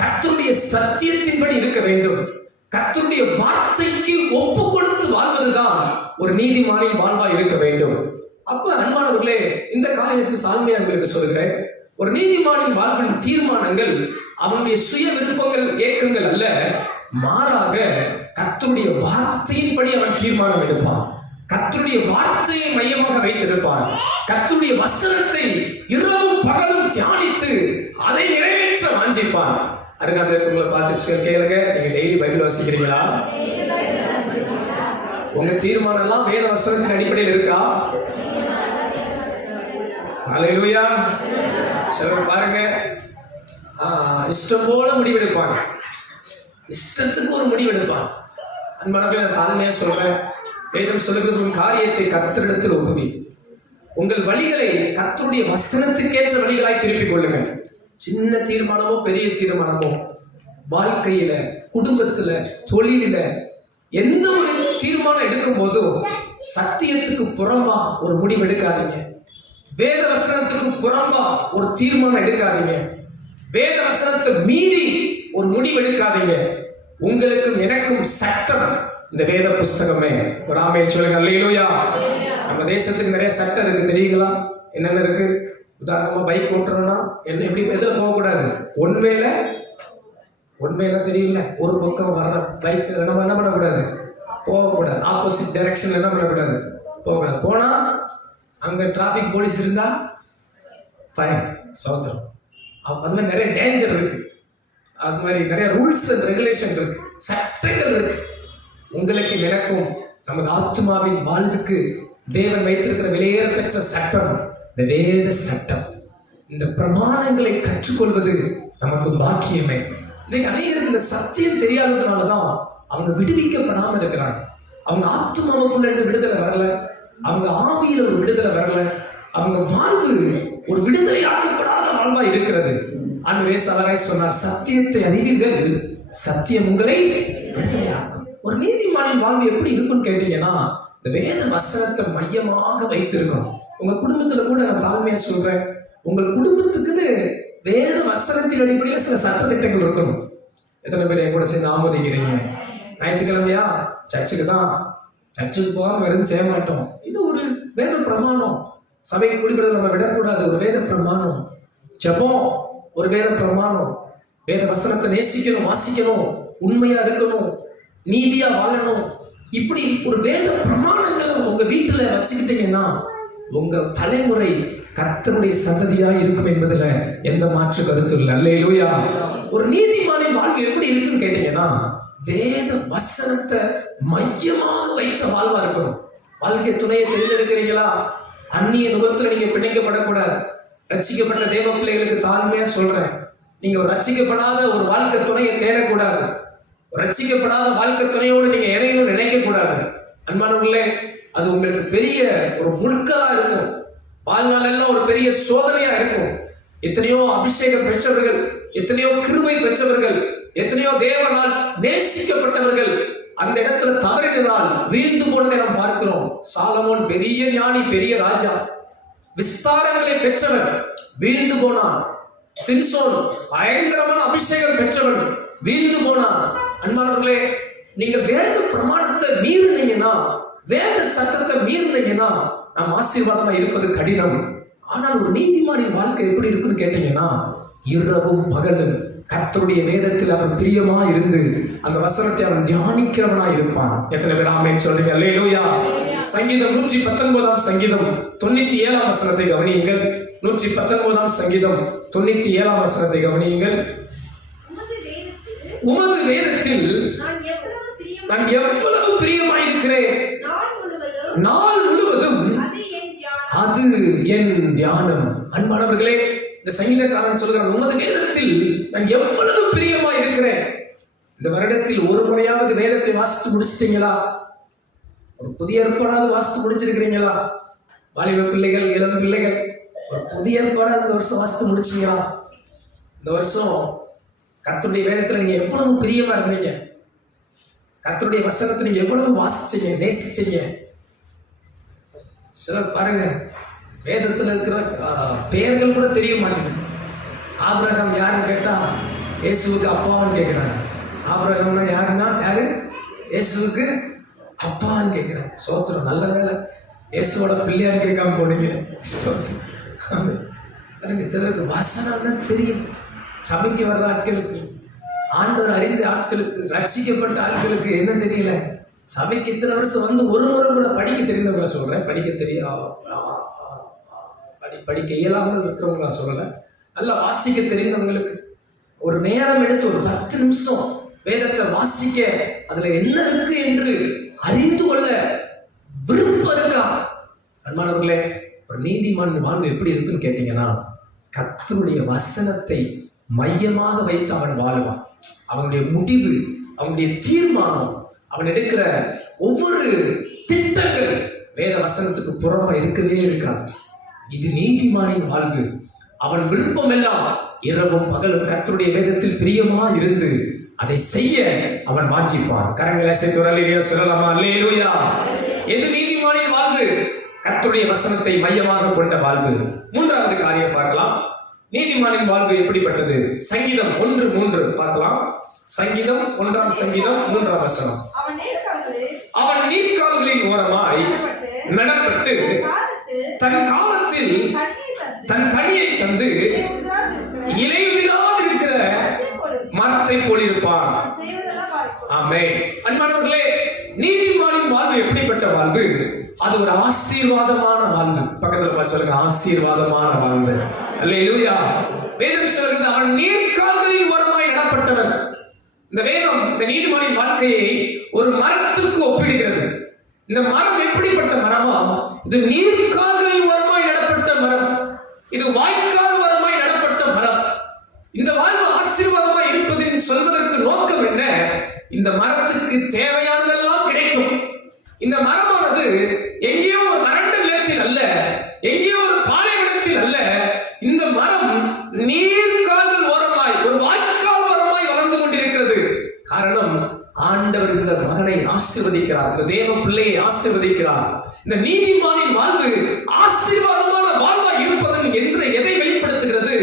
கர்த்தருடைய சத்தியத்தின்படி இருக்க வேண்டும். கர்த்தருடைய வார்த்தைக்கு ஒப்பு கொடுத்து வாழ்வதுதான் ஒரு நீதிமானின் வாழ்வா இருக்க வேண்டும். அப்ப அன்பானவர்களே, இந்த காலத்தில் தாழ்மையா உங்களுக்கு சொல்கிறேன், ஒரு நீதிமானின் வாழ்வின் தீர்மானங்கள் அவனுடைய சுய விருப்பங்கள், ஏக்கங்கள் அல்ல, மாறாக கர்த்தருடைய வார்த்தையின்படி அவன் தீர்மானம் எடுப்பான். கர்த்தருடைய வார்த்தையை மையமாக வைத்திருப்பான். கர்த்தருடைய வசனத்தை இரவும் பகலும் தியானித்து அதை நிறைவேற்ற வாஞ்சிப்பான். அருகாமையை பார்த்து கேளுங்க, நீங்க டெய்லி பைபிள் வாசிக்கிறீங்களா? உங்க தீர்மானம் எல்லாம் வேத வசனத்தின் அடிப்படையில் இருக்கா? ஹல்லேலூயா. சிலர் பாருங்க, இஷ்டம் போல முடிவெடுப்பாங்க, இஷ்டத்துக்கு ஒரு முடிவெடுப்பாங்க. அன்பானவர்களே, நான் தாழ்மையா சொல்றேன், வேதம் சொல்லுகிறது உன் காரியத்தை கர்த்தரிடத்தில் ஒப்புவி, உங்கள் வழிகளை கர்த்தருடைய வசனத்துக்கேற்ற வழிகளாய் திருப்பிக் கொள்ளுங்கள். சின்ன தீர்மானமோ பெரிய தீர்மானமோ, வாழ்க்கையில, குடும்பத்துல, தொழிலில எந்த ஒரு தீர்மானம் எடுக்கும் போதும் சத்தியத்துக்கு புறம்பா ஒரு முடிவு எடுக்காதீங்க. வேத வசனத்துக்கு புறம்பா ஒரு தீர்மானம் எடுக்காதீங்க. வேத வசனத்தை மீறி ஒரு முடிவு எடுக்காதீங்க. உங்களுக்கும் எனக்கும் சட்டம் இந்த வேத புஸ்தகமே. ஒரு ஆமென் சொல்லுங்க. அல்லேலூயா. நம்ம தேசத்துக்கு நிறைய சட்டம் இருக்கு, தெரியுங்களா? என்னென்ன இருக்கு? உதாரணமா பைக் ஓட்டுறோம்னா என்ன, எப்படி எதுல போகக்கூடாது? ஒன்வேல தெரியல, ஒரு பக்கம் வர்ற பைக் நம்ம என்ன பண்ணக்கூடாது? போகக்கூடாது. ஆப்போசிட் டைரக்ஷன்ல என்ன பண்ணக்கூடாது? போகக்கூடாது. போனா அங்க டிராபிக் போலீஸ் இருந்தா ஃபைன், சௌத்திரம். அது மாதிரி நிறைய டேஞ்சர் இருக்கு, அது மாதிரி நிறைய ரூல்ஸ் அண்ட் ரெகுலேஷன் இருக்கு, சட்டங்கள் இருக்கு. உங்களுக்கு எனக்கும் நமது ஆத்மாவின் வாழ்வுக்கு தேவன் வைத்திருக்கிற வெளியேற பெற்ற சட்டம் இந்த வேத சட்டம். இந்த பிரமாணங்களை கற்றுக்கொள்வது நமக்கு பாக்கியமே. இன்றைக்கு அநேகருக்கு இந்த சத்தியம் தெரியாததுனாலதான் அவங்க விடுவிக்கப்படாம இருக்கிறாங்க. அவங்க ஆத்மாவுக்குள்ள இருந்து விடுதலை வரல, அவங்க ஆவியில ஒரு விடுதலை வரல, அவங்க வாழ்வு ஒரு விடுதலையாக்கப்படாத வாழ்வா இருக்கிறது. ஆண்டவர் அழகாய் சொன்னார், சத்தியத்தை அறிவீர்கள், சத்தியம் உங்களை விடுதலையாக்கும். ஒரு நீதிமானின் வாழ்வு எப்படி இருக்குன்னு கேட்டீங்கன்னா, இந்த வேத வசனத்தை மையமாக வைத்திருக்கணும். உங்க குடும்பத்துல கூட நான் தாழ்மையா சொல்றேன், உங்கள் குடும்பத்துக்குன்னு வேத வசனத்தின் அடிப்படையில் சில சட்டத்திட்டங்கள் இருக்கணும். எத்தனை பேர் என் கூட சேர்ந்து ஆமோதிக்கிறீங்க? ஞாயிற்றுக்கிழமையா சர்ச்சுக்கு தான், சர்ச்சுக்கு போகாம வெறும் செய்ய மாட்டோம். இது ஒரு வேத பிரமாணம். சபைக்கு குடிக்கிறத நம்ம விடக்கூடாது, ஒரு வேத பிரமாணம். ஜெபம் ஒரு வேத பிரமாணம். வேத வசனத்தை நேசிக்கணும், வாசிக்கணும், உண்மையா இருக்கணும், நீதியா வாழணும். இப்படி ஒரு வேத பிரமாணங்களை உங்க வீட்டுல வச்சுக்கிட்டீங்கன்னா உங்க தலைமுறை கர்த்தருடைய சந்ததியா இருக்கும் என்பதுல எந்த மாற்று கருத்து இல்லை. அல்லேலூயா. ஒரு நீதிமானின் வாழ்க்கை எப்படி இருக்குன்னு கேட்டீங்கன்னா, வேத வசனத்தை மையமாக வைத்த வாழ்வா இருக்கணும். வாழ்க்கை துணையை தெரிந்தெடுக்கிறீங்களா? அந்நிய நுகத்துல நீங்க பிணைக்கப்படக்கூடாது. ரட்சிக்கப்பட்ட தேவ பிள்ளைகளுக்கு தாழ்மையா சொல்றேன், நீங்க ஒரு ரட்சிக்கப்படாத ஒரு வாழ்க்கை துணையை தேடக்கூடாது. ரட்சிக்கப்படாத வாழ்க்கை துணையோடு நீங்க இணையணும்னு நினைக்க கூடாது. அன்பானவர்களே, அது உங்களுக்கு பெரிய ஒரு முழுக்கலா இருக்கும். வாழ்நாள் எல்லாம் ஒரு பெரிய சோதனையா இருக்கும். எத்தனையோ அபிஷேகம் பெற்றவர்கள், எத்தனையோ கிருபை பெற்றவர்கள், எத்தனையோ தேவனால் நேசிக்கப்பட்டவர்கள் அந்த இடத்துல தவறினதால் வீழ்ந்து போனதை நாம் பார்க்கிறோம். சாலமோன் பெரிய ஞானி, பெரிய ராஜா, விஸ்தாரங்களை பெற்றவர், வீழ்ந்து போனான். சிம்சோன் பயங்கரமான அபிஷேகம் பெற்றவன், வீழ்ந்து போனான். அன்பானவர்களே, நீங்க வேத பிரமாணத்தை மீறினீங்கன்னா, வேத சட்டத்தை மீறினீங்கன்னா நாம் ஆசீர்வாதமா இருப்பது கடினம். ஆனால் ஒரு நீதிமானின் வாழ்க்கை எப்படி இருக்குன்னு கேட்டீங்கன்னா, இரவும் பகலும் கர்த்தருடைய வேதத்தில் அவன் பிரியமா இருந்து அந்த வசனத்தை அவன் தியானிக்கிறவனா இருப்பான். எத்தனை பேர் ஆமென் சொல்றீங்க? அல்லேலூயா. சங்கீதம் 119 சங்கீதம் 97 வசனத்தை கவனியுங்கள். 119 சங்கீதம் 97 வசனத்தை கவனியுங்கள். உமது வேதத்தில் நான் எவ்வளவு பிரியமாயிருக்கிறேன், நாள் முழுவதும் அது என் தியானம். அன்பானவர்களே, இந்த சங்கீதக்காரன் சொல்கிறான், உமது வேதத்தில் நான் எவ்வளவு பிரியமா இருக்கிறேன். இந்த வருடத்தில் ஒரு முறையாவது வேதத்தை வாசித்து முடிச்சிட்டீங்களா? ஒரு புதிய ஏற்பாடாவது வாசித்து முடிச்சிருக்கிறீங்களா? வாலிப பிள்ளைகள், இளம் பிள்ளைகள், ஒரு புதிய ஏற்பாடாவது இந்த வருஷம் வாசித்து முடிச்சீங்களா? இந்த வருஷம் கர்த்தருடைய வேதத்துல நீங்க எவ்வளவு பிரியமா இருந்தீங்க? கர்த்தருடைய வசனத்தை நீங்க எவ்வளவு வாசிச்சீங்க, நேசிச்சீங்க? சிலர் பாருங்க, வேதத்துல இருக்கிற பெயர்கள் கூட தெரிய மாட்டேங்குது. ஆபிரகாம் யாருன்னு கேட்டா இயேசுவுக்கு அப்பாவான்னு கேட்கிறாங்க. ஆபிரகாம்னா யாருன்னா யாரு? இயேசுவுக்கு அப்பான்னு கேட்கிறாங்க. சோத்திரம். நல்ல வேலை இயேசுவோட பிள்ளையான்னு கேட்காம போனீங்க. சோத்திரம். சிலருக்கு வசனம் தான் தெரியும். சபைக்கு வர்ற ஆட்களுக்கு, ஆண்டவர் அறிந்த ஆட்களுக்கு, ரட்சிக்கப்பட்ட ஆட்களுக்கு என்ன தெரியல? சபைக்கு இத்தனை வருஷம் வந்து ஒரு முறை கூட படிக்க தெரிந்தவங்களை சொல்றேன், படிக்க இயலாமல் இருக்கிறவங்க நான் சொல்லலை, நல்லா வாசிக்க தெரிந்தவங்களுக்கு ஒரு நேரம் எடுத்து ஒரு 10 நிமிஷம் வேதத்தை வாசிக்க அதுல என்ன இருக்கு என்று அறிந்து கொள்ள விருப்பம் இருக்கா? அன்பானவர்களே, ஒரு நீதிமான் வாழ்வு எப்படி இருக்குன்னு கேட்டீங்கன்னா, கர்த்தருடைய வசனத்தை மையமாக வைத்து அவன் வாழ்வான். அவனுடைய முடிவு, அவனுடைய தீர்மானம், அவன் எடுக்கிற ஒவ்வொரு திட்டங்கள் வேத வசனத்துக்கு புறமா இருக்கவே இருக்காது. இது நீதிமானின் வாழ்வு. அவன் விருப்பம் எல்லாம் இரவும் பகலும் கர்த்தருடைய வேதத்தில் பிரியமா இருந்து அதை செய்ய அவன் வாஞ்சிப்பான். கரங்களை அசைத்து சொல்லலாமா? அல்லேலூயா. எது நீதிமானின் வாழ்வு? கர்த்தருடைய வசனத்தை மையமாக கொண்ட வாழ்வு. மூன்றாவது காரியம் பார்க்கலாம். நீதிமானின் வாழ்வு எப்படிப்பட்டது? சங்கீதம் 1:3 பார்க்கலாம். சங்கீதம் 1 சங்கீதம் 3 வசனம். அவன் நீர்க்கால்களின் ஓரமாய் நடப்பட்டு தன் காலத்தில் தன் கனியை தந்து இலையுதிராதிருக்கிற மரத்தை போலிருப்பான். ஆமென். அன்பானவர்களே, நீதிமானின் வாழ்வு எப்படிப்பட்ட வாழ்வு? அது ஒரு ஆசீர்வாதமான வாழ்வு. பக்கத்துல பார்த்து சொல்லுங்க, ஆசீர்வாதமான வாழ்வு. அல்லேலூயா. வேதம் சொல்கிறது, அவன் நீர்க்கால்களின் ஓரமாய் நடப்பட்டவன். இந்த வேதம் இந்த நீதிமானின் வாழ்க்கையை ஒரு மரத்திற்கு ஒப்பிடுகிறது. இந்த மரம் எப்படிப்பட்ட மரமா? இது நீர்க்கால்களின் ஓரமாய் நடப்பட்ட மரம். இது வாய்க்கால் ஓரமாய் நடப்பட்ட மரம். இந்த வாழ்வு ஆசீர்வாதமாய் இருப்பதின் சொல்வதற்கு நோக்கம் என்ன? இந்த மரத்துக்கு தேவையானதெல்லாம் கிடைக்கும். இந்த மரமானது எங்கேயோ ஒரு வறண்ட நிலத்தில் அல்ல, எங்கேயோ ஒரு பாலைவனத்தில் அல்ல. இந்த மரம் நீர்க்கால்கள் ஓரமாய், ஒரு வாய்க்கால் ஓரமாய் வளர்ந்து கொண்டிருக்கிறது. காரணம், ஆண்டவர் இந்த மகனை ஆசீர்வதிக்கிறார், இந்த தேவ பிள்ளையை ஆசீர்வதிக்கிறார். இந்த நீதிமானின் வாழ்வு ஆசீர்வாதமான வாழ்வாய் இருப்பதன் என்று எதை வெளிப்படுத்துகிறது?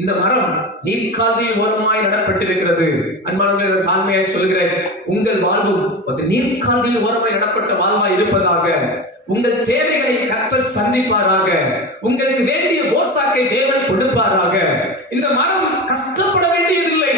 இந்த மரம் நீர்க்கால்களில் ஓரமாய் நடப்பட்டிருக்கிறது. அன்பானவர்களே, தாழ்மையாய் சொல்கிறேன், உங்கள் வாழ்வும் அது நீர்க்கால்களில் ஓரமாய் நடப்பட்ட வாழ்வாய் இருப்பதாக. உங்கள் தேவைகளை கர்த்தர் சந்திப்பாராக. உங்களுக்கு வேண்டிய போசாக்கை தேவன் கொடுப்பாராக. இந்த மரம் கஷ்டப்பட வேண்டியதில்லை.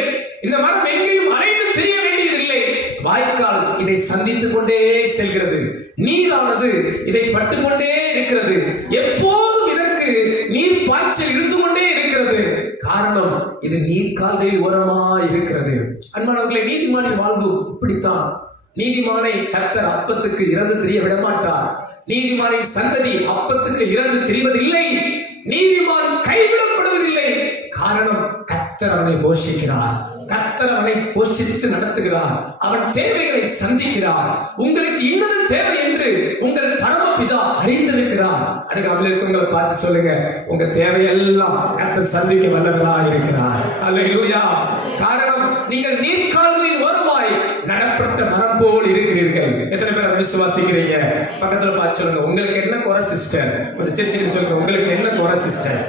இந்த மரம் எங்கேயும் அலைந்து தெரிய வேண்டியதில்லை. வாய்க்கால் இதை சந்தித்துக் கொண்டே செல்கிறது. நீரானது இதை பட்டுக்கொண்டே இருக்கிறது. எப்போதும் இதற்கு நீர் பாய்ச்சல் இருந்து கொண்டே இருக்கிறது. காரணம், இது நீர்க்கால்களில் ஓரமாய் இருக்கிறது. அன்பானவர்களே, நீதிமானின் வாழ்வு இப்படித்தான். நீதிமானை கர்த்தர் அப்பத்துக்கு இறந்து திரிய விடமாட்டார். நீதிமானின் சந்ததி அப்பத்துக்கு இறந்து திரிவதில்லை. நீதிமான் கைவிடப்படுவதில்லை. காரணம், கர்த்தர் அவனை போஷிக்கிறார். கர்த்தர் அவனை போஷித்து நடத்துகிறார். அவன் தேவைகளை சந்திக்கிறார். உங்களுக்கு இன்னது தேவை என்று உங்கள் பரமபிதா அறிந்திருக்கிறார். அருகாமையில் இருக்கவங்களை பார்த்து சொல்லுங்க, உங்க தேவையெல்லாம் கர்த்தர் சந்திக்க வல்லவராக இருக்கிறார். அல்லேலூயா. காரணம், நீங்கள் நீர்க்கால்களின் ஓரமாய் நடப்பட்ட மரம் போல் இருக்கிறீர்கள். எத்தனை பேர் அதை விசுவாசிக்கிறீங்க? பக்கத்துல பார்த்து சொல்லுங்க, உங்களுக்கு என்ன குறை சிஸ்டர்? கொஞ்சம் சிரிச்சுட்டு சொல்லுங்க, உங்களுக்கு என்ன குறை சிஸ்டர்?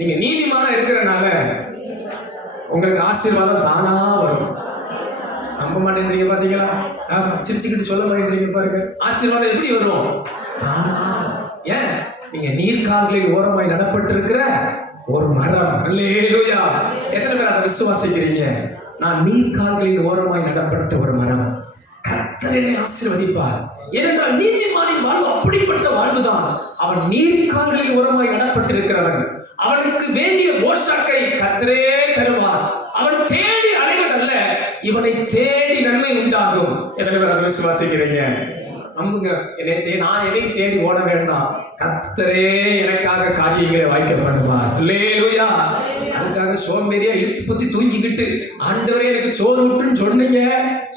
நீங்க நீதிமானா இருக்கிறனால உங்களுக்கு ஆசீர்வாதம் தானா வரும். நம்ப மாட்டேன்றீங்க பாத்தீங்களா? சிரிச்சுக்கிட்டு சொல்ல மாட்டேன்றீங்க பாருங்க. ஆசீர்வாதம் எப்படி வரும்? தானா. ஏன்? நீங்க நீர்க்கால்களில் ஓரமாய் நடப்பட்டிருக்கிற ஒரு மரம். அல்லேலூயா. எத்தனை பேர் அதை விசுவாசிக்கிறீங்க? நான் நீர்க்கால்களின் ஓரமாய் நடப்பட்ட ஒரு மரம். கர்த்தர் என்னை ஆசீர்வதிப்பார். ஏனென்றால் நீதிமானின் வாழ்வு அப்படிப்பட்ட வாழ்வுதான். அவன் நீர்க்கால்களில் ஓரமாய் நடப்பட்டிருக்கிறவன். அவனுக்கு வேண்டிய போஷாக்கை கர்த்தரே தருவார். அவன் தேடி அடைவதல்ல, இவனை தேடி நன்மை உண்டாகும். எத்தனை பேர் அதை விசுவாசிக்கிறீங்க? நம்புங்க. நான் எதையும் தேடி ஓட வேண்டாம். கர்த்தரே எனக்காக காரியங்களை வாய்க்க பண்ணுவார். அல்லேலூயா. அதுக்காக சோம்பேறியா இழுத்து புத்தி தூங்கிக்கிட்டு ஆண்டவரே எனக்கு சோறு விட்டுன்னு சொன்னீங்க,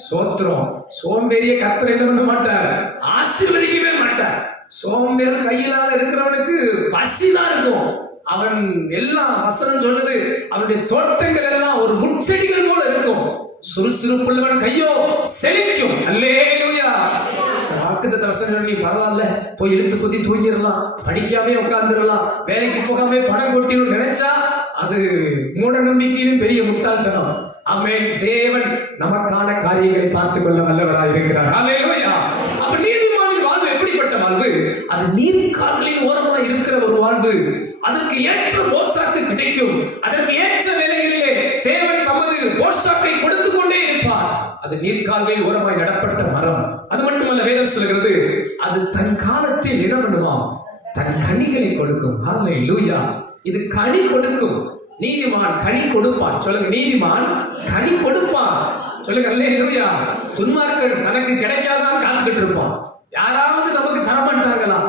சோத்திரம். சோம்பேறிய கர்த்தர் என்ன பண்ண மாட்டார்? ஆசீர்வதிக்கவே மாட்டார். சோம்பேறி கையிலால இருக்கிறவனுக்கு பசிதான் இருக்கும். அவன் எல்லாம் வசனம் சொல்லுது, அவனுடைய தோட்டங்கள் எல்லாம் ஒரு முட்செடிகள் போல இருக்கும். சுறுசுறுப்புள்ளவன் கையோ செழிக்கும். அல்லேலூயா. வாக்குத்தத்த வசனம், நீ பரவாயில்ல போய் இழுத்து குத்தி தூங்கிடலாம், படிக்காமே உட்கார்ந்துடலாம், வேலைக்கு போகாம பணம் கொட்டிடும் நினைச்சா அது மூட நம்பிக்கையிலும் பெரிய முட்டாள்தனம். ஆமென். தேவன் நமக்கான காரியங்களை பார்த்துக் கொள்ள வல்லவராய் இருக்கிறார். அல்லேலூயா. அப்ப நீதிமானின் வாழ்வு எப்படிப்பட்ட வாழ்வு? அது நீர்க்கால்களின் ஓரமாய் இருக்கிற ஒரு வாழ்வு. அதற்கு ஏற்ற போஷாக்கு கிடைக்கும். அதற்கு ஏற்ற வேலைகளிலே தேவன் தமது போஷாக்கை கொடுத்து கொண்டே இருப்பார். அது நீர்க்கால்களில் ஓரமாய் நடப்பட்ட மரம். அது மட்டும் ஹல்லேலூயா. இது கனி கொடுக்கும். நீதிமான் கனி கொடுப்பான். சொல்லுங்க, நீதிமான் கனி கொடுப்பான். சொல்லுங்க ஹல்லேலூயா. துன்மார்க்கன் தனக்கு கிடைக்காதான் காத்துக்கிட்டு இருப்பான். யாராவது நமக்கு தரமாட்டாங்களா,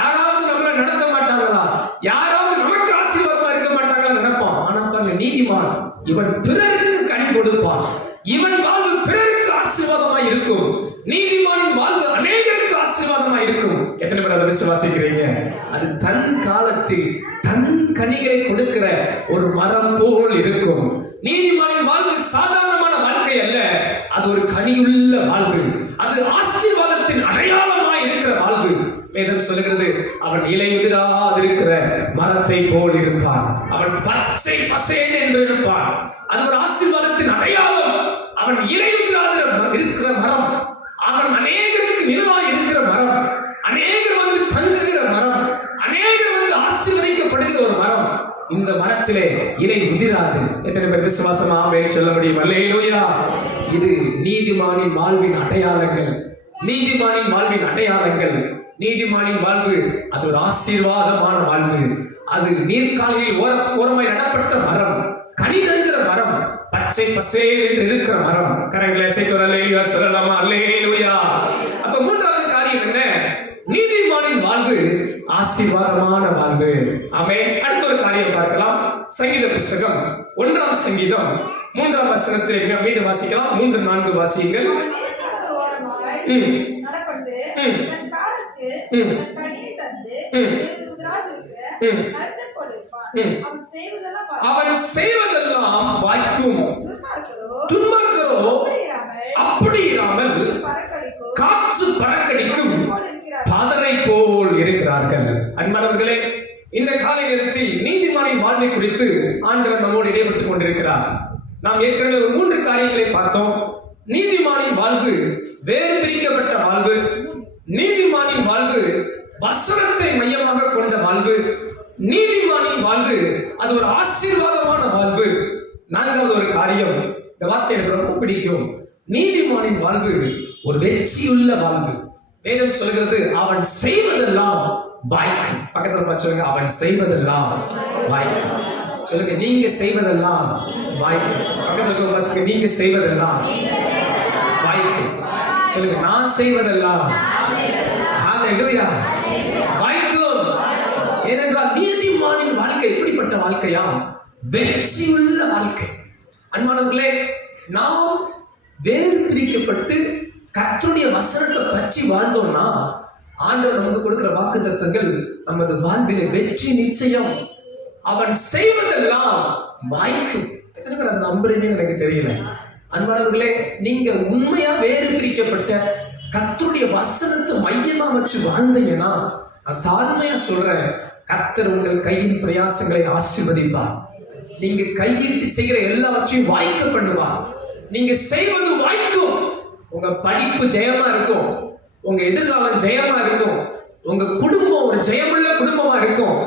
யாராவது நம்மளை நடத்த மாட்டாங்களா, யாராவது நமக்கு ஆசீர்வாதமா இருக்க மாட்டாங்களா நினைப்பான். ஆனா பாருங்க, நீதிமான் இவன் பிறருக்கு கனி கொடுப்பான். இவன் வாழ்வு பிறருக்கு ஆசீர்வாதமா இருக்கும். நீதிமானின் வாழ்வு அநேகருக்கு ஆசீர்வாதமா இருக்கும். எத்தனை பேர் அதை விசுவாசிக்கிறீங்க? அது தன் காலத்தில் தன் கனிகளை கொடுக்கிற ஒரு மரம் போல் இருக்கும். நீதிமானின் வாழ்வு சாதாரணமான வாழ்க்கை அல்ல, அது ஒரு கனியுள்ள வாழ்வு. அது ஆசீர்வாதத்தின் அடையாளமா இருக்கிற வாழ்வு. வேதம் சொல்லுகிறது, அவன் இலையுதிராதிருக்கிற மரத்தை போல் இருப்பான். அவன் பச்சை பசேன் என்று இருப்பான். அது ஒரு ஆசீர்வாதத்தின் அடையாளம். அவன் இலையுதிராத இருக்கிற மரம். அவன் அநேகருக்கு நிழலாய் இருக்கிற மரம். அநேகர் வந்து தங்குகிற மரம். அநேகர் வந்து ஆசீர்வதிக்கப்படுகிற ஒரு மரம். இந்த மரத்திலே இலை உதிராது. எத்தனை பேர் விசுவாசமா ஆமென் சொல்ல முடியும்? அல்லேலூயா. இது நீதிமானின் வாழ்வின் அடையாளங்கள். நீதிமானின் வாழ்வின் அடையாளங்கள். நீதிமானின் வாழ்வு அது ஒரு ஆசீர்வாதமான வாழ்வு. அது நீர்க்காலில் ஓரமாய் நடப்பட்ட மரம், கனி தருகிற மரம், பச்சை பசேல் என்று இருக்கிற மரம். கரங்களை அசைத்து அல்லேலூயா சொல்லலாமா? அல்லேலூயா. அப்ப மூன்றாவது காரியம் என்ன? நீதிமானின் வாழ்வு ஆசீர்வாதமான வாழ்வு. ஆமென். அடுத்த ஒரு காரியம் பார்க்கலாம். சங்கீத புஸ்தகம் 1ஆம் சங்கீதம் 3ஆம் வசனத்தை மீண்டும் வாசிக்கலாம். 3-4 வாசியுங்கள். அவன் செய்வதெல்லாம் வாய்க்கும். துன்மார்க்கரோ அப்படி இராமல் காற்று பறக்கடிக்கும் பதரை போல் இருக்கிறார்கள். அன்பானவர்களே, இந்த காலை நேரத்தில் நீதிமானின் வாழ்வை குறித்து ஆண்டவர் நம்மோடு இடைப்பட்டுக் கொண்டிருக்கிறார். நாம் ஏற்கனவே ஒரு 3 காரியங்களை பார்த்தோம். நீதிமானின் வாழ்வு வேறு பிரிக்கப்பட்ட வாழ்வு. நீதிமானின் வாழ்வு வசனத்தை மையமாக கொண்ட வாழ்வு. நீதிமானின் வாழ்வு அது ஒரு ஆசீர்வாதமான வாழ்வு. 4வது ஒரு காரியம், இந்த வார்த்தை எனக்கு ரொம்ப பிடிக்கும். நீதிமானின் வாழ்வு ஒரு வெற்றியுள்ள வாழ்வு. வேதம் சொல்கிறது, அவன் செய்வதெல்லாம் வாய்க்கும். பக்கத்துல சொல்லுங்க, அவன் செய்வதெல்லாம் வாய்க்கும். சொல்லுங்க, நீங்க செய்வதெல்லாம் வாய்க்கும். பக்கத்துல சொல்லுங்க, நீங்க செய்வதெல்லாம் வாய்க்கும். சொல்லுங்க, நான் செய்வதெல்லாம் ஹல்லேலூயா வாய்க்கும். ஏனென்றால் நீதிமானின் வாழ்க்கை எப்படிப்பட்ட வாழ்க்கையா? வெற்றியுள்ள வாழ்க்கை. அன்பானவர்களே, நாம் வேறு பிரிக்கப்பட்டு கர்த்தருடைய வசனத்தை பற்றி வாழ்ந்தோம்னா ஆண்டவர் நமக்கு கொடுக்கிற வாக்குத்தத்தங்கள் நமது வாழ்விலே வெற்றி நிச்சயம். அவன் செய்வதெல்லாம் வாய்க்கும். எத்தனை பேர் அதை நம்புறீங்கன்னு எனக்கு தெரியல. அன்பானவர்களே, நீங்க உண்மையா வேறு பிரிக்கப்பட்ட கர்த்தருடைய வசனத்தை மையமா வச்சு வாழ்ந்தீங்கன்னா, நான் தாழ்மையா சொல்றேன், கர்த்தர் உங்கள் கையின் பிரயாசங்களை ஆசீர்வதிப்பார். நீங்க கையிட்டு செய்கிற எல்லாவற்றையும் வாய்க்க பண்ணுவார். நீங்க செய்வது வாய்க்கும். உங்க படிப்பு ஜெயமா இருக்கும். உங்க எதிர்காலம் ஜெயமா இருக்கும். உங்க குடும்பம் ஒரு ஜெயமுள்ள குடும்பமா இருக்கும்.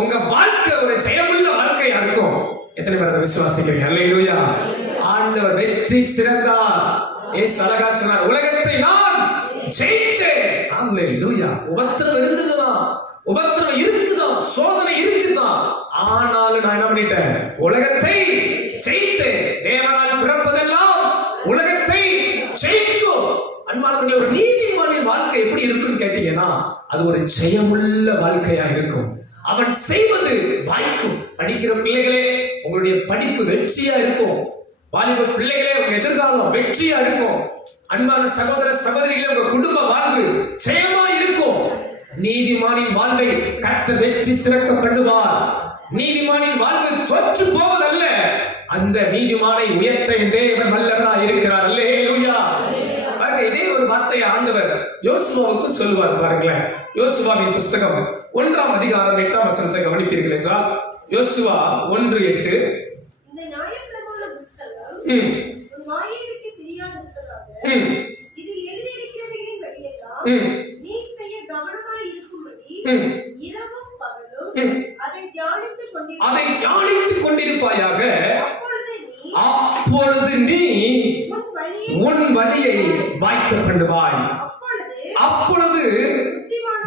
உங்க வாழ்க்கை ஒரு ஜெயமுள்ள வாழ்க்கையா இருக்கும். எத்தனை பேர் அதை விசுவாசிக்கிறீங்க? அல்லேலூயா. ஆண்டவர் வெற்றி சிறந்தார். இயேசு அழகா சொன்னார், உலகத்தை நான் ஜெயித்தேன். அல்லேலூயா. உபத்திரம் இருந்ததுதான், உபத்திரம் இருக்குதான், சோதனை இருக்குதான். ஆனாலும் நான் என்ன பண்ணிட்டேன்? உலகத்தை ஜெயித்தேன். தேவனால் பிறப்பதெல்லாம் உலகத்தை ஜெயிக்கும். அன்பானவர்களே, ஒரு நீதிமானின் வாழ்க்கை எப்படி இருக்குன்னு கேட்டீங்கன்னா, அது ஒரு ஜெயமுள்ள வாழ்க்கையா இருக்கும். அவன் செய்வது வாய்க்கும். படிக்கிற பிள்ளைகளே, உங்களுடைய படிப்பு வெற்றியா இருக்கும். வாலிப பிள்ளைகளே, உங்க எதிர்காலம் வெற்றியா இருக்கும். அன்பான சகோதர சகோதரிகளே, உங்க குடும்ப வாழ்வு ஜெயமா இருக்கும். நீதிமானின் வாழ்வை கர்த்தர் வெற்றி சிறக்க பண்ணுவார். நீதிமானின் வாழ்வு தோற்று போவதல்ல, அந்த நீதிமானை உயர்த்த தேவன் வல்லவராய் இருக்கிறார். அல்லேலூயா. பாருங்க, இதே ஒரு வார்த்தையை ஆண்டவர் யோசுவாவுக்கு சொல்லுவார். பாருங்களேன், யோசுவாவின் புஸ்தகம் 1ஆம் அதிகாரம் 8ஆம் வசனத்தை கவனிப்பீர்கள் என்றால், யோசுவா 1:8. அதை தியானித்துக் கொண்டிருப்பாயாக, அப்பொழுது நீ உன் வழியை வாய்க்க பண்ணுவாய். அப்பொழுது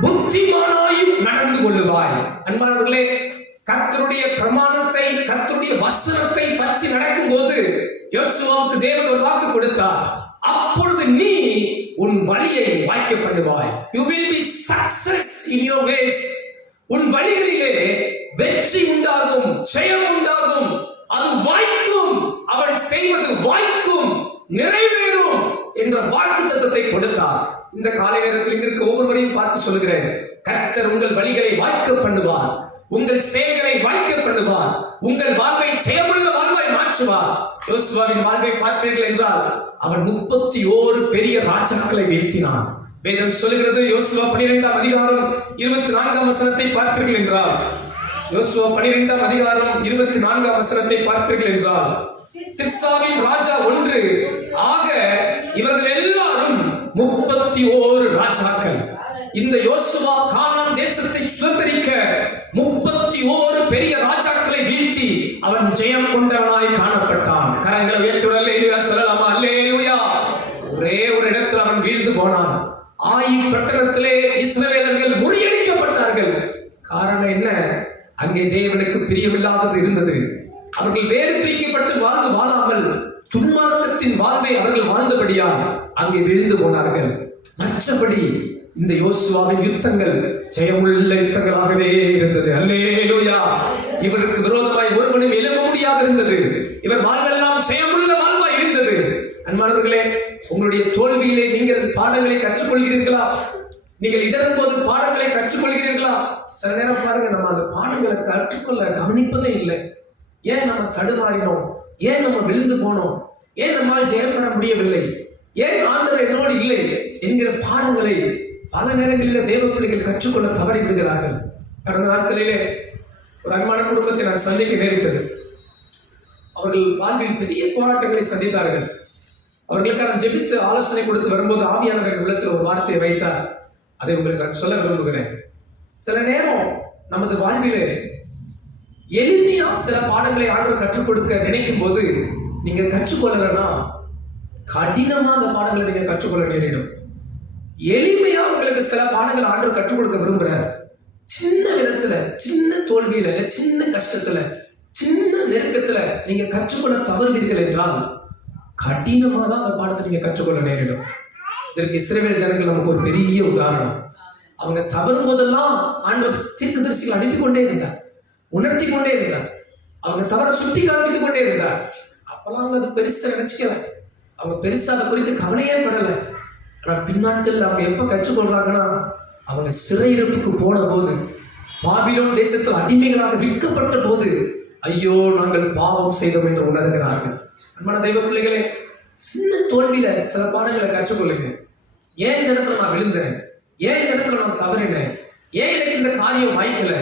புத்திமானாயும் நடந்து கொள்ளுவாய். அன்பானவர்களே, நடக்கும் போது யோசுவாவுக்கு தேவன் ஒரு வாக்கு கொடுத்தார். அப்பொழுது நீ உன் வழியை வாய்க்க பண்ணுவாய். You will be success in your ways. உன் வழிகளிலே வெற்றி உண்டாகும், ஜெயம் உண்டாகும், அது வாய்க்கும், அவன் செய்வது வாய்க்கும், நிறைவேறும் என்ற வாக்குத்தத்தத்தை கொடுத்தார். இந்த காலை நேரத்தில் இங்க இருக்க ஒவ்வொருவரையும் பார்த்து சொல்கிறேன், கர்த்தர் உங்கள் வழிகளை வாய்க்க பண்ணுவார், உங்கள் செயல்களை வாய்க்க பண்ணுவார், உங்கள் வாழ்வை ஜெயமுள்ள வாழ்வாய் மாற்றுவார். யோசுவாவின் வாழ்வை பார்ப்பீர்கள் என்றால் அவன் 31 பெரிய ராஜாக்களை வீழ்த்தினான். வேதம் சொல்லுகிறது, யோசுவா 12ஆம் அதிகாரம் 24ஆம் வசனத்தை பார்ப்பீர்கள் என்றால், யோசுவா 12ஆம் அதிகாரம் 24ஆம் வசனத்தை பார்ப்பீர்கள் என்றால், திர்சாவின் ராஜா 1 ஆக இவர்கள் எல்லாரும் 31 ராஜாக்கள். இந்த யோசுவா கானான் தேசத்தை சுதந்திரிக்க 31 பெரிய ராஜாக்களை வீழ்த்தி அவன் ஜெயம் கொண்டவனாய் காணப்பட்டான். கரங்களை உயர்த்தி அல்லேலூயா சொல்லலாமா? அல்லேலூயா. ஒரே ஒரு இடத்தில் அவன் வீழ்ந்து போனான். ஆயி பட்டணத்திலே இஸ்ரவேலர்கள் முறியடிக்கப்பட்டார்கள். காரணம் என்ன? அங்கே தேவனுக்கு பிரியமில்லாதது இருந்தது. அவர்கள் வேறு பிரிக்கப்பட்டு வாழ்ந்து வாழாமல் துன்மார்க்கத்தின் வாழ்வை அவர்கள் வாழ்ந்தபடியால் அங்கே விழுந்து போனார்கள். மற்றபடி இந்த யோசுவாவின் யுத்தங்கள் ஜெயமுள்ள யுத்தங்களாகவே இருந்தது. அல்லேலூயா. இவருக்கு விரோதமாய் ஒருவனும் எழும்ப முடியாது இருந்தது. இவர் வாழ்வெல்லாம் ஜெயமுள்ள வாழ்வாய் இருந்தது. அன்பானவர்களே, உங்களுடைய தோல்வியிலே நீங்கள் பாடங்களை கற்றுக்கொள்கிறீர்களா? நீங்கள் இடரும் போது பாடங்களை கற்றுக்கொள்கிறீர்களா? சில நேரம் பாருங்க, நம்ம அந்த பாடங்களை கற்றுக்கொள்ள கவனிப்பதே இல்லை. ஏன் நம்ம தடுமாறினோம்? ஏன் நம்ம விழுந்து போனோம்? ஏன் நம்மால் ஜெயம் பெற முடியவில்லை? ஏன் ஆண்டவர் என்னோடு இல்லை என்கிற பாடங்களை பல நேரங்களில் தேவ பிள்ளைகள் கற்றுக்கொள்ள தவறி விடுகிறார்கள். கடந்த நாட்களிலே ஒரு அன்பான குடும்பத்தை நான் சந்திக்க நேரிட்டது. அவர்கள் வாழ்வில் பெரிய போராட்டங்களை சந்தித்தார்கள். அவர்களுக்கு நான் ஜெபித்து ஆலோசனை கொடுத்து வரும்போது ஆவியானவர் உள்ளத்தில் ஒரு வார்த்தையை வைத்தார். அதை உங்களுக்கு நான் சொல்ல விரும்புகிறேன். சில நேரம் நமது வாழ்விலே எளிமையா சில பாடங்களை ஆண்டவர் கற்றுக் கொடுக்க நினைக்கும் போது நீங்க கற்றுக்கொள்ளலன்னா கடினமா அந்த பாடங்களை நீங்க கற்றுக்கொள்ள நேரிடும். எளிமையா உங்களுக்கு சில பாடங்களை ஆண்டவர் கற்றுக் கொடுக்க விரும்புறார். சின்ன விதத்துல, சின்ன தோல்வியில, இல்ல சின்ன கஷ்டத்துல, சின்ன நெருக்கத்துல நீங்க கற்றுக்கொள்ள தவறுவீர்கள் என்றால் கடினமா தான் அந்த பாடத்தை நீங்க கற்றுக்கொள்ள நேரிடும். இதற்கு இஸ்ரவேல் ஜனங்கள் நமக்கு ஒரு பெரிய உதாரணம். அவங்க தவறும் போதெல்லாம் ஆண்டவர் தீர்க்கதரிசிகளை அனுப்பி கொண்டே இருந்தார், உணர்த்தி கொண்டே இருந்தார். அவங்க தவற சுட்டி காண்பித்துக் கொண்டே இருந்தார். அப்பெல்லாம் அவங்க அது பெருசா நினைச்சுக்கல, அவங்க பெருசா அதை குறித்து கவலையே படல. ஆனா பின்னாட்கள் அவங்க எப்ப கற்றுக்கொள்றாங்கன்னா, அவங்க சிறையிருப்புக்கு போன போது, பாபிலோன் தேசத்தில் அடிமைகளாக விற்கப்பட்ட போது, ஐயோ நாங்கள் பாவம் செய்தோம் என்று உணர்கிறார்கள். அன்பான தெய்வ பிள்ளைகளே, சின்ன தோல்வியில சில பாடங்களை கற்றுக்கொள்ளுங்க. ஏன் இந்த இடத்துல நான் விழுந்தேன்? ஏன் இந்த இடத்துல நான் தவறினேன்? ஏன் எனக்கு இந்த காரியம் வாய்க்கல?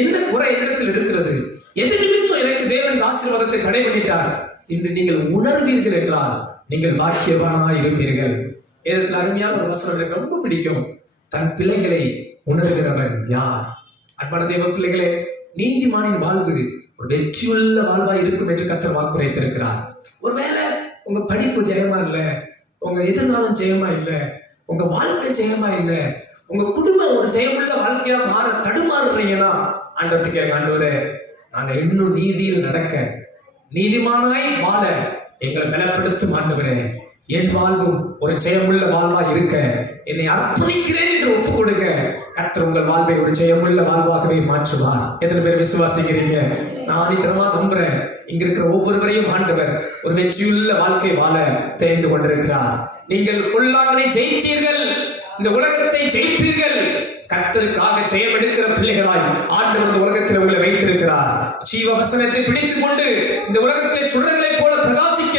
என்ன குறை என்னிடத்தில் இருக்கிறது? எது நிமித்தம் எனக்கு தேவன் ஆசீர்வாதத்தை தடை பண்ணிட்டார் என்று நீங்கள் உணர்வீர்கள் என்றால் நீங்கள் பாக்கியவானாய் இருப்பீர்கள். வேதத்தில் அருமையான ஒரு வசனம் எனக்கு ரொம்ப பிடிக்கும். தன் பிள்ளைகளை உணர்கிறவன் யார்? அன்பான தேவ பிள்ளைகளே, நீதிமானின் வாழ்வு ஒரு வெற்றியுள்ள வாழ்வாய் இருக்கும் என்று கர்த்தர் வாக்குரைத்திருக்கிறார். ஒருவேளை உங்க படிப்பு ஜெயமா இல்லை, உங்க எதிர்காலம் ஜெயமா இல்லை, உங்க வாழ்க்கை ஜெயமா இல்லை, உங்க குடும்பம் ஒரு ஜெயமுள்ள வாழ்க்கையா மாற தடுமாறுறீங்கன்னா ஆண்டவர்கிட்ட கேளுங்க, ஆண்டவரே நாங்க இன்னும் நீதியில் நடக்க, நீதிமானாய் வாழ எங்களை பலப்படுத்தும் ஆண்டவரே. என் வாழ்வும் ஒரு ஜெயமுள்ள வாழ்வா இருக்க என்னை அர்ப்பணிக்கிறேன் என்று ஒப்பு கொடுங்க. கர்த்தர் உங்கள் வாழ்வை ஒரு ஜெயமுள்ள வாழ்வாகவே மாற்றுவார். எத்தனை பேர் விசுவாசிக்கிறீங்க? நான் ஆணித்தரமா நம்புறேன். இங்க இருக்கிற ஒவ்வொருவரையும் ஆண்டவர் ஒரு வெற்றியுள்ள வாழ்க்கை வாழ தெரிந்து கொண்டிருக்கிறார். நீங்கள் கொள்ளாமலே ஜெயித்தீர்கள், இந்த உலகத்தை ஜெயிப்பீர்கள். கர்த்தருக்காக ஜெயம் எடுக்கிற பிள்ளைகளாய் ஆண்டவர் இந்த உலகத்தில் உங்களை வைத்திருக்கிறார். ஜீவ வசனத்தை பிடித்துக் கொண்டு இந்த உலகத்திலே சுடர்களை போல பிரகாசிக்க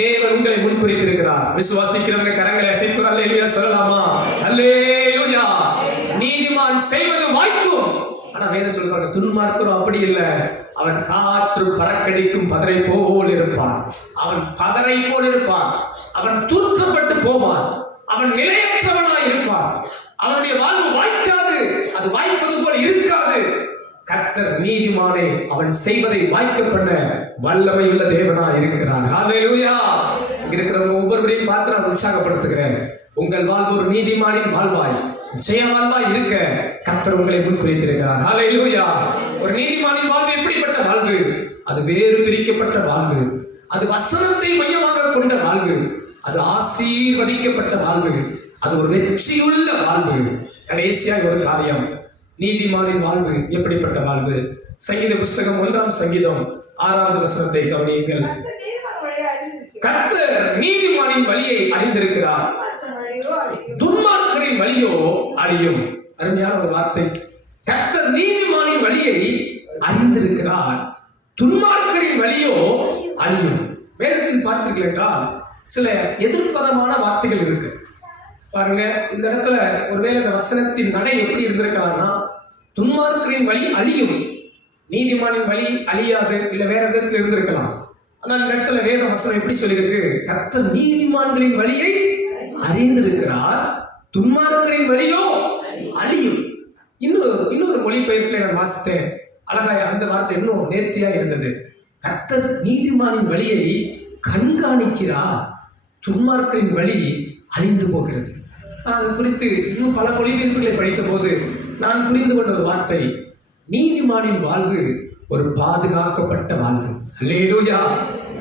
தேவன் உங்களை முன்குறித்திருக்கிறார். விசுவாசிக்கிறவங்க கரங்களை அசைத்து அல்லேலூயா சொல்லலாமா? அல்லேலூயா. நீதிமான் செய்வது வாய்க்கும். ஆனா வேதம் சொல்றாங்க, துன்மார்க்கரும் அப்படி இல்லை. அவன் காற்று பறக்கடிக்கும் பதரை போல் இருப்பான். அவன் பதரை போல் இருப்பான். அவன் தூற்றப்பட்டு போவான். அவன் நிலையற்றவனாய் இருப்பான். அவனுடைய வாழ்வு வாய்க்காது, அது வாய்ப்பது போல் இருக்காது. கர்த்தர் நீதிமானே அவன் செய்வதை வாய்க்க பண்ண வல்லமையுள்ள தேவனா இருக்கிறார். ஹல்லேலூயா. இங்க இருக்கிறவங்க ஒவ்வொருவரையும் பார்த்து நான் உற்சாகப்படுத்துகிறேன். உங்கள் வாழ்வு ஒரு நீதிமானின் வாழ்வாய், ஜெய வாழ்வாய் இருக்க கர்த்தர் உங்களை முன்குறித்திருக்கிறார். ஹல்லேலூயா. ஒரு நீதிமானின் வாழ்வு எப்படிப்பட்ட வாழ்வு? அது வேறு பிரிக்கப்பட்ட வாழ்வு, அது வசனத்தை மையமாக கொண்ட வாழ்வு, அது ஆசீர்வதிக்கப்பட்ட வாழ்வு, அது ஒரு வெற்றியுள்ள வாழ்வு. கடைசியாக ஒரு காரியம், நீதிமானின் வாழ்வு எப்படிப்பட்ட வாழ்வு? சங்கீத புஸ்தகம் 1ஆம் சங்கீதம் 6வது வசனத்தை கவனியுங்கள். கர்த்தர் நீதிமானின் வழியை அறிந்திருக்கிறார், துன்மார்க்கரின் வழியோ அழியும். அருமையான ஒரு வார்த்தை. கர்த்தர் நீதிமானின் வழியை அறிந்திருக்கிறார், துன்மார்க்கரின் வழியோ அழியும். வேதத்தில் பார்த்தீர்கள் என்றால் சில எதிர்ப்பதமான வார்த்தைகள் இருக்கு பாருங்க. இந்த இடத்துல ஒருவேளை இந்த வசனத்தின் நடை எப்படி இருந்திருக்கலாம்னா, துன்மார்க்கரின் வழி அழியும், நீதிமானின் வழி அழியாது, இல்ல வேற விதத்தில் இருந்திருக்கலாம். ஆனால் இந்த இடத்துல வேத வசனம் எப்படி சொல்லியிருக்கு? கர்த்தர் நீதிமான்களின் வழியை அறிந்திருக்கிறார், துன்மார்க்கரின் வழியோ அழியும். இன்னொரு மொழிபெயர்ப்பில் நான் வாசித்தேன், அழகா அந்த வார்த்தை இன்னும் நேர்த்தியா இருந்தது. கர்த்தர் நீதிமானின் வழியை கண்காணிக்கிறார், துன்மார்க்கரின் வழி அழிந்து போகிறது. அது குறித்து இன்னும் பல மொழிபெயர்ப்புகளை படித்த போது நான் புரிந்து கொண்ட ஒரு வார்த்தை, நீதிமானின் வாழ்வு ஒரு பாதுகாக்கப்பட்ட வாழ்வு. அல்லேலூயா.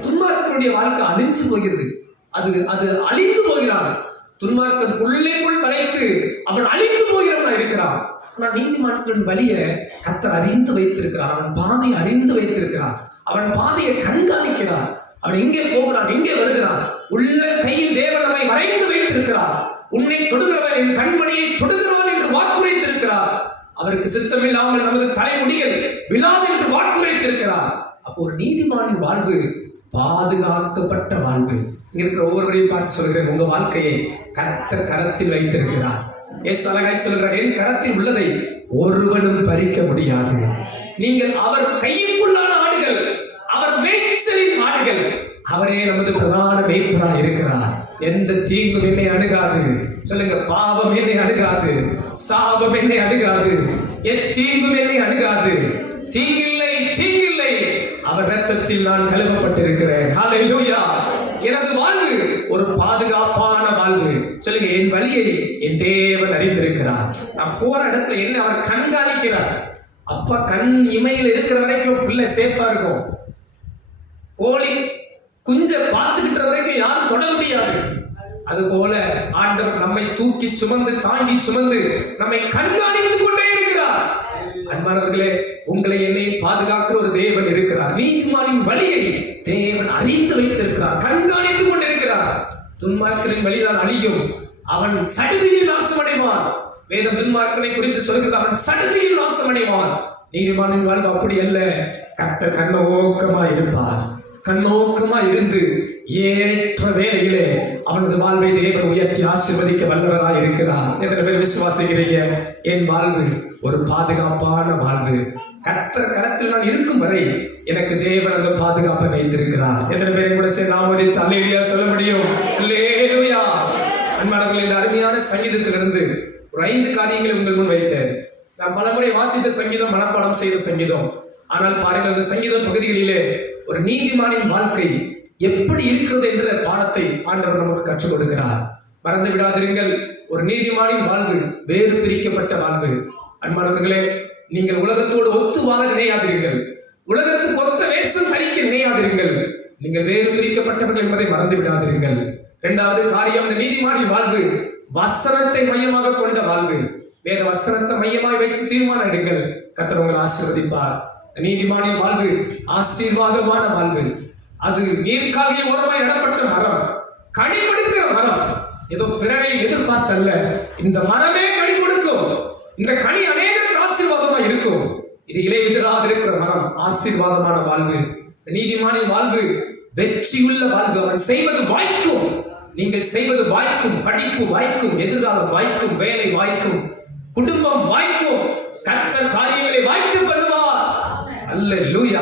துன்மார்க்கருடைய வாழ்க்கை அழிஞ்சு போகிறது, அது அழிந்து போகிறான். துன்மார்க்கன் உள்ளேக்குள் தலைத்து அவன் அழிந்து போகிறவனா இருக்கிறான். ஆனால் நீதிமான்களின் வழியை கர்த்தர் அறிந்து வைத்திருக்கிறார், அவன் பாதையை அறிந்து வைத்திருக்கிறார், அவன் பாதையை கண்காணிக்கிறார், அவன் எங்கே போகிறான், எங்கே வருகிறான். உள்ள கையில் தேவன் நம்மை வரைந்து வைத்திருக்கிறார். உன்னை தொடுகிறவன் என் கண்மணியை தொடுகிறவன் என்று வாக்குரைத்திருக்கிறார். அவருக்கு சித்தமில்லாமல் நமது தலைமுடிகள் விழாது என்று வாக்குரைத்திருக்கிறார். அப்போ ஒரு நீதிமானின் வாழ்வு பாதுகாக்கப்பட்ட வாழ்வு. இங்க இருக்கிற ஒவ்வொருவரையும் பார்த்து சொல்கிறேன், உங்க வாழ்க்கையை கர்த்தர் கரத்தில் வைத்திருக்கிறார். ஏசு அழகாய் சொல்கிறார், என் கரத்தில் உள்ளதை ஒருவனும் பறிக்க முடியாது. நீங்கள் அவர் கையுக்குள்ளான ஆடுகள், அவர் மேய்ச்சலின் ஆடுகள். அவரே நமது பிரதான மேய்ப்பராய் இருக்கிறார். எந்த தீங்கும் என்னை அணுகாது. சொல்லுங்க, பாவம் என்னை அணுகாது, சாபம் என்னை அணுகாது, தீங்கும் என்னை அணுகாது. தீங்கில்லை, தீங்கில்லை, அவர் ரத்தத்தில் நான் கழுவப்பட்டிருக்கிறேன். ஹல்லேலூயா. எனது வாழ்வு ஒரு பாதுகாப்பான வாழ்வு. சொல்லுங்க, என் வழியை என் தேவன் அறிந்திருக்கிறார். நான் போற இடத்துல என்ன அவர் கண்காணிக்கிறார். அப்பா கண் இமையில் இருக்கிற வரைக்கும் பிள்ளை சேஃபா இருக்கும். கோழி குஞ்ச பார்த்துக்கிட்ட வரைக்கும் யாரும் தொட முடியாது. அதுபோல ஆண்டவர் நம்மை தூக்கி சுமந்து தாங்கி சுமந்து நம்மை கண்காணித்துக் கொண்டே இருக்கிறார். அன்பானவர்களே, உங்களை என்னை பாதுகாக்கிற ஒரு தேவன் இருக்கிறார். நீதிமானின் வழியை தேவன் அறிந்து வைத்திருக்கிறார், கண்காணித்துக் கொண்டிருக்கிறார். துன்மார்க்கரின் வழிதான் அழியும், அவன் சடுதியில் நாசமடைவான். வேதம் துன்மார்க்கனை குறித்து சொல்கிறது, அவன் சடுதியில் நாசமடைவான். நீதிமானின் வாழ்வு அப்படி அல்ல. கர்த்தர் கண்ணோக்கமா இருப்பார், கண்ணோக்கமா இருந்து ஏற்ற வேளையிலே அவனது வாழ்வை தேவன் உயர்த்தி ஆசீர்வதிக்க வல்லவராய் இருக்கிறார். எத்தனை பேர் விசுவாசிக்கிறீங்க? என் வாழ்வு ஒரு பாதுகாப்பான வாழ்வு. கர்த்தர் கரத்தில் நான் இருக்கும் வரை எனக்கு தேவன் அந்த பாதுகாப்பை வைத்திருக்கிறார். எத்தனை பேரை கூட சேர்ந்து ஆமோதித்து அல்லேலூயா சொல்ல முடியும்? அல்லேலூயா. அன்பானவர்களே, இந்த அருமையான சங்கீதத்திலிருந்து ஒரு 5 காரியங்களை உங்கள் முன் வைத்தேன். நான் பலமுறை வாசித்த சங்கீதம், மனப்பாடம் செய்த சங்கீதம். ஆனால் பாருங்கள், அந்த சங்கீத பகுதிகளிலே ஒரு நீதிமானின் வாழ்க்கை எப்படி இருக்கிறது என்ற பாடத்தை ஆண்டவர் நமக்கு கற்றுக் கொடுக்கிறார். மறந்து விடாதிருங்கள், ஒரு நீதிமானின் வாழ்வு வேறு பிரிக்கப்பட்ட வாழ்வு. அன்பானவர்களே, நீங்கள் உலகத்தோடு ஒத்து வாழ நினையாதிருங்கள், உலகத்துக்கு ஒத்த வேஷம் தரிக்க நினையாதிருங்கள். நீங்கள் வேறு பிரிக்கப்பட்டவர்கள் என்பதை மறந்து விடாதிருங்கள். 2வது காரியம், இந்த நீதிமானின் வாழ்வு வசனத்தை மையமாக கொண்ட வாழ்வு. வேத வசனத்தை மையமாக வைத்து தீர்மானம் எடுங்கள், கர்த்தர் உங்களை ஆசீர்வதிப்பார். நீதிமானின் வாழ்வு ஆசீர்வாதமான வாழ்வு. அது நீர்க்காலில் ஓரமாய் நடப்பட்ட மரம், கனி கொடுக்கிற மரம். ஏதோ பிறரை எதிர்பார்த்தல்ல, இந்த மரமே கனி கொடுக்கும், இந்த கனி அநேகருக்கு ஆசீர்வாதமா இருக்கும். இது இலையுதிராக இருக்கிற மரம், ஆசீர்வாதமான வாழ்வு. நீதிமானின் வாழ்வு வெற்றியுள்ள வாழ்வு. அவன் செய்வது வாய்க்கும், நீங்கள் செய்வது வாய்க்கும், படிப்பு வாய்க்கும், எதிர்காலம் வாய்க்கும், வேலை வாய்க்கும், குடும்பம் வாய்க்கும், கர்த்தர் காரியங்களை வாய்க்க பண்ணுவார். அல்லேலூயா.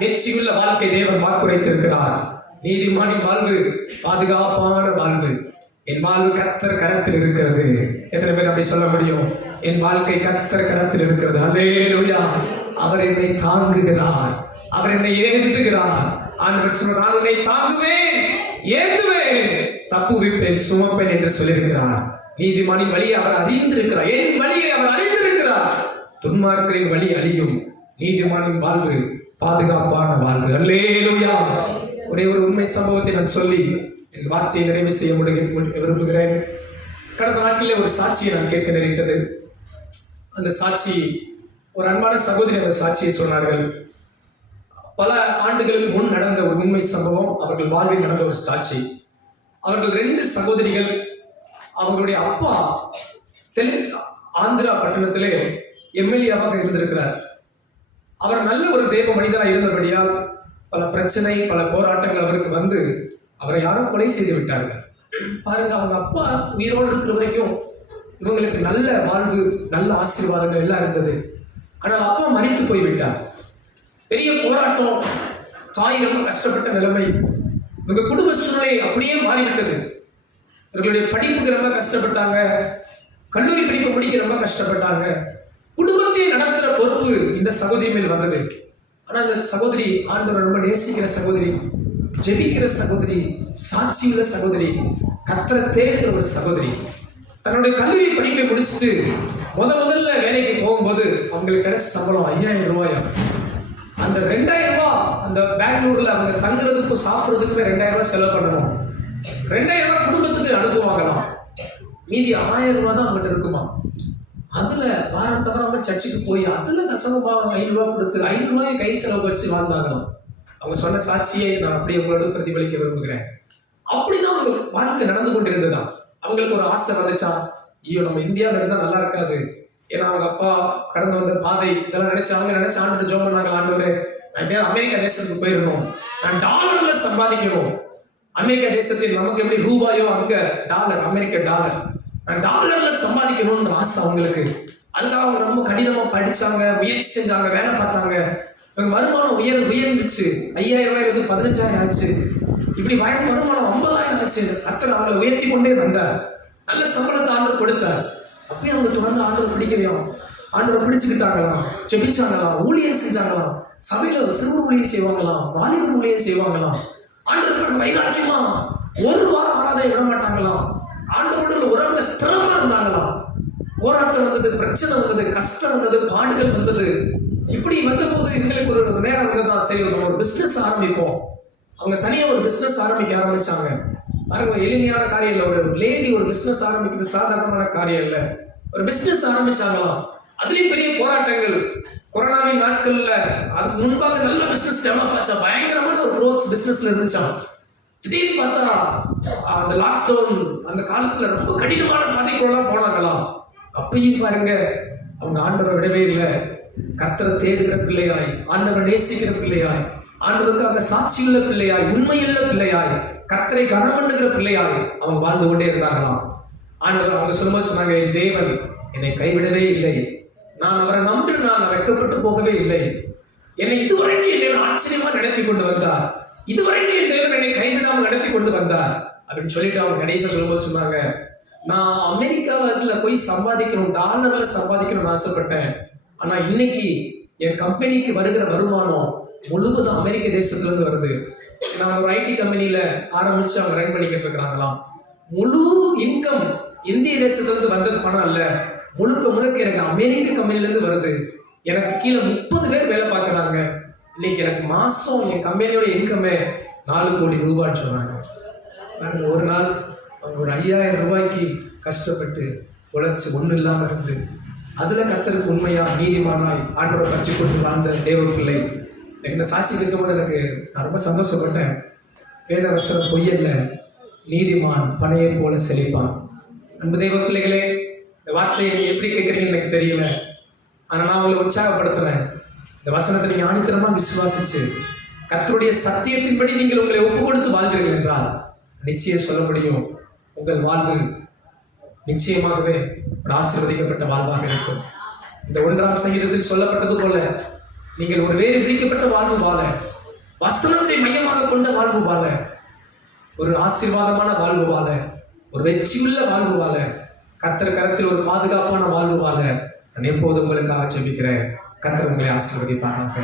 வெற்றியுள்ள வாழ்க்கை தேவன் வாக்குரைத்திருக்கிறார். நீதிமானின் வாழ்வு பாதுகாப்பான வாழ்வு. என் வாழ்வு கர்த்தர் கரத்தில் இருக்கிறது. எத்தனை பேர் அப்படி சொல்ல முடியும்? என் வாழ்க்கை கர்த்தர் கரத்தில் இருக்கிறது. அல்லேலூயா. அவர் என்னை தாங்குகிறார், அவர் என்னை ஏந்துகிறார். ஆண்டவர் சொல்றார், நான் உன்னை தாங்குவேன், ஏந்துவேன், தப்புவிப்பேன், சுமப்பேன் என்று சொல்லியிருக்கிறார். நீதிமானின் வழியை அவர் அறிந்திருக்கிறார், என் வழியை அவர் அறிந்திருக்கிறார். துன்மார்க்கரின் வழி அழியும், நீதிமானின் வாழ்வு பாதுகாப்பான வாழ்வு. அல்லேலூயா. ஒரே ஒரு உண்மை சம்பவத்தை நான் சொல்லி என் வார்த்தையை நிறைவு செய்ய விரும்புகிறேன். கடந்த நாட்களிலே ஒரு சாட்சியை நான் கேட்க நேரிட்டது. அந்த சாட்சி, ஒரு அன்பான சகோதரி அந்த சாட்சியை சொன்னார்கள். பல ஆண்டுகளுக்கு முன் நடந்த ஒரு உண்மை சம்பவம், அவர்கள் வாழ்வில் நடந்த ஒரு சாட்சி. அவர்கள் 2 சகோதரிகள். அவங்களுடைய அப்பா ஆந்திரா பட்டணத்திலே எம்எல்ஏவாக இருந்திருக்கிறார். அவர் நல்ல ஒரு தேவ மனிதராக இருந்தபடியால் பல பிரச்சனை, பல போராட்டங்கள் அவருக்கு வந்து அவரை யாரோ கொலை செய்து விட்டார்கள். பாருங்க, அவங்க அப்பா உயிரோடு இருக்கிற வரைக்கும் இவங்களுக்கு நல்ல வாழ்வு, நல்ல ஆசீர்வாதங்கள் எல்லாம் இருந்தது. ஆனால் அப்பா மரித்து போய்விட்டார். பெரிய போராட்டம், தாய் ரொம்ப கஷ்டப்பட்ட நிலைமை, இவங்க குடும்ப சூழ்நிலை அப்படியே மாறிவிட்டது. இவர்களுடைய படிப்புக்கு ரொம்ப கஷ்டப்பட்டாங்க, கல்லூரி படிப்பு முடிக்க ரொம்ப கஷ்டப்பட்டாங்க. குடும்பத்தை நடத்துகிற பொறுப்பு இந்த சகோதரி மேல் வந்தது. ஆனால் அந்த சகோதரி ஆண்டவர் ரொம்ப நேசிக்கிற சகோதரி, ஜெபிக்கிற சகோதரி, சாட்சியுள்ள சகோதரி, கர்த்தரை தேடுகிற ஒரு சகோதரி. தன்னுடைய கல்லூரி படிப்பை முடிச்சுட்டு முதல்ல வேலைக்கு போகும்போது அவங்களுக்கு கிடைச்ச சம்பளம் 5000 ரூபாயா. அந்த 2000 ரூபாய் அந்த பெங்களூர்ல அவங்க தங்குறதுக்கும் சாப்பிட்றதுக்குமே 2000 ரூபாய் செலவு பண்ணணும். 2000 ரூபாய் குடும்பத்துக்கு அனுப்புவாங்களாம். மீதி 1000 ரூபாய் தான் அவங்ககிட்ட இருக்குமா. அதுல வாரம் தவறாம சர்ச்சுக்கு போய் அதுல தசமபாகம் 500 ரூபாய் கொடுத்து 500 ரூபாயை கை செலவு வச்சு வாழ்ந்தாங்களாம். அவங்க சொன்ன சாட்சியை நான் அப்படியே உங்களோட பிரதிபலிக்க விரும்புகிறேன். அப்படிதான் அவங்க வாழ்க்கை நடந்து கொண்டிருந்ததா. அவங்களுக்கு ஒரு ஆசை வந்துச்சா, ஐயோ நம்ம இந்தியாவில் இருந்தால் நல்லா இருக்காது. ஏன்னா அவங்க அப்பா கடந்து வந்த பாதை இதெல்லாம் நினைச்சு அவங்க நினைச்சு ஆண்டு ஜோம் பண்ணாங்க. ஆண்டவரே, நான் எப்படியா அமெரிக்கா தேசத்துக்கு போயிடணும், நான் டாலர்ல சம்பாதிக்கணும். அமெரிக்கா தேசத்தில் நமக்கு எப்படி ரூபாயோ அங்க டாலர், அமெரிக்க டாலர், நான் டாலர்ல சம்பாதிக்கணும்ன்ற ஆசை அவங்களுக்கு. அதுக்காக அவங்க ரொம்ப கடினமா படிச்சாங்க, முயற்சி செஞ்சாங்க, வேலை பார்த்தாங்க. இவங்க வருமானம் உயர்ந்துச்சு. 5000 ரூபாயிலிருந்து 15000 ஆச்சு. இப்படி வருமானம் 50000 ஆச்சு. கர்த்தர் அவங்களை உயர்த்தி கொண்டே வந்தார். நல்ல சம்பளத்தை ஆண்டவர் கொடுத்தார். அப்பயும் அவங்க தொடர்ந்து ஆண்டவர் பிடிக்கலையாம். ஆண்டவர் பிடிச்சுக்கிட்டாங்களாம், ஜெபிச்சாங்களாம், ஊழியம் செஞ்சாங்களாம், சபையில ஒரு சிறுவர் ஊழியம் செய்வாங்களாம், வாலிபர் ஊழியம் செய்வாங்களாம். ஆண்டவருக்கு வைராக்கியமா ஒரு வாரம் ஆராதனை விட மாட்டாங்களாம். ஆண்டவரோட உறவுல ஸ்திரமா இருந்தாங்களாம். போராட்டம் வந்தது, பிரச்சனை வந்தது, கஷ்டம் வந்தது, பாடுகள் வந்தது. இப்படி வந்த போது எங்களுக்கு ஒரு நேரம் வந்ததான், சரி நம்ம ஒரு பிசினஸ் ஆரம்பிப்போம். அவங்க தனியா ஒரு பிசினஸ் ஆரம்பிக்க ஆரம்பிச்சாங்க. பாருங்க, எளிமையான காரியம் இல்லை. ஒரு லேடி ஒரு பிசினஸ் ஆரம்பிக்கிறது சாதாரணமான காரியம் இல்லை. ஒரு பிசினஸ் ஆரம்பிச்சாங்களாம். அதுலயும் பெரிய போராட்டங்கள். கொரோனாவின் நாட்கள்ல அதுக்கு முன்பாக நல்ல பிசினஸ் டெவலப் ஆச்சா, பயங்கரமான ஒரு growth பிசினஸ்ல இருந்துச்சான். திடீர்னு பார்த்தா அந்த லாக்டவுன் அந்த காலத்துல ரொம்ப கடினமான பாதைக்குள்ளலாம் போனாங்களாம். அப்பயும் பாருங்க, அவங்க ஆண்டவரை விடவே இல்லை. கர்த்தரை தேடுகிற பிள்ளையாய், ஆண்டவரை நேசிக்கிற பிள்ளையாய், ஆண்டவருக்காக சாட்சியுள்ள பிள்ளையாய், உண்மையுள்ள பிள்ளையாய், கர்த்தரை கனம் பண்ணுகிற பிள்ளையாய் அவங்க வாழ்ந்து கொண்டே இருந்தாங்களாம். ஆண்டவர் அவங்க சொல்லும்போது சொன்னாங்க, என் தேவன் என்னை கைவிடவே இல்லை, நான் அவரை நம்பின நான் வெட்கப்பட்டு போகவே இல்லை. என்னை இதுவரைக்கும் என் தேவன் ஆச்சரியமா நடத்தி கொண்டு வந்தார், இதுவரைக்கும் என் தேவன் என்னை கைவிடாமல் நடத்தி கொண்டு வந்தார் அப்படின்னு சொல்லிட்டு அவங்க கடைசியா சொல்லும்போது சொன்னாங்க, நான் அமெரிக்காவில் போய் சம்பாதிக்கணும், டாலர்ல சம்பாதிக்கணும்னு ஆசைப்பட்டேன். ஆனா இன்னைக்கு என் கம்பெனிக்கு வருகிற வருமானம் முழுவதும் அமெரிக்க தேசத்துல இருந்து வருது. நான் ஒரு ஐடி கம்பெனியில ஆரம்பிச்சு அவங்க ரன் பண்ணிக்கிட்டு இருக்கிறாங்களாம். முழு இன்கம் இந்திய தேசத்துல இருந்து வந்தது பணம் இல்ல, முழுக்க எனக்கு அமெரிக்க கம்பெனில இருந்து வருது. எனக்கு கீழே 30 பேர் வேலை பார்க்கறாங்க. இன்னைக்கு எனக்கு மாசம் என் கம்பெனியோட இன்கமே 4 கோடி ரூபான்னு சொன்னாங்க. பாருங்க, ஒரு நாள் அவங்க ஒரு 5000 ரூபாய்க்கு கஷ்டப்பட்டு உழைச்சு ஒன்றும் இல்லாம இருந்து அதுல கர்த்தருக்கு உண்மையா நீதிமானாய் ஆண்டவரை பற்றி கொண்டு வாழ்ந்த தேவ பிள்ளை. எனக்கு இந்த சாட்சி கேட்கும்போது நான் ரொம்ப சந்தோஷப்பட்டேன். வேதவசனம் பொய்யல்ல, நீதிமான் பனையை போல செழிப்பான். அன்பு தெய்வ பிள்ளைகளே, இந்த வார்த்தையை நீங்க எப்படி கேட்குறீங்கன்னு எனக்கு தெரியல. ஆனா நான் உங்களை உற்சாகப்படுத்துறேன். இந்த வசனத்தை நீங்க ஆணித்தரமா விசுவாசிச்சு கர்த்தருடைய சத்தியத்தின்படி நீங்கள் உங்களை ஒப்பு கொடுத்து வாழ்வீர்கள் என்றால் நிச்சயம் சொல்ல முடியும், உங்கள் வாழ்வு நிச்சயமாகவே ஒரு ஆசீர்வதிக்கப்பட்ட வாழ்வாக இருக்கும். இந்த 1ஆம் சங்கீதத்தில் சொல்லப்பட்டது போல நீங்கள் ஒரு வேறு விதிக்கப்பட்ட வாழ்வு வாழ, வசனத்தை மையமாக கொண்ட வாழ்வு வாழ, ஒரு ஆசீர்வாதமான வாழ்வு வாழ, ஒரு வெற்றியுள்ள வாழ்வு வாழ, கர்த்தர் கரத்தில் ஒரு பாதுகாப்பான வாழ்வு வாழ நான் எப்போதும் உங்களுக்காக ஜெபிக்கிறேன். கர்த்தர் உங்களை ஆசீர்வதிப்பாராக.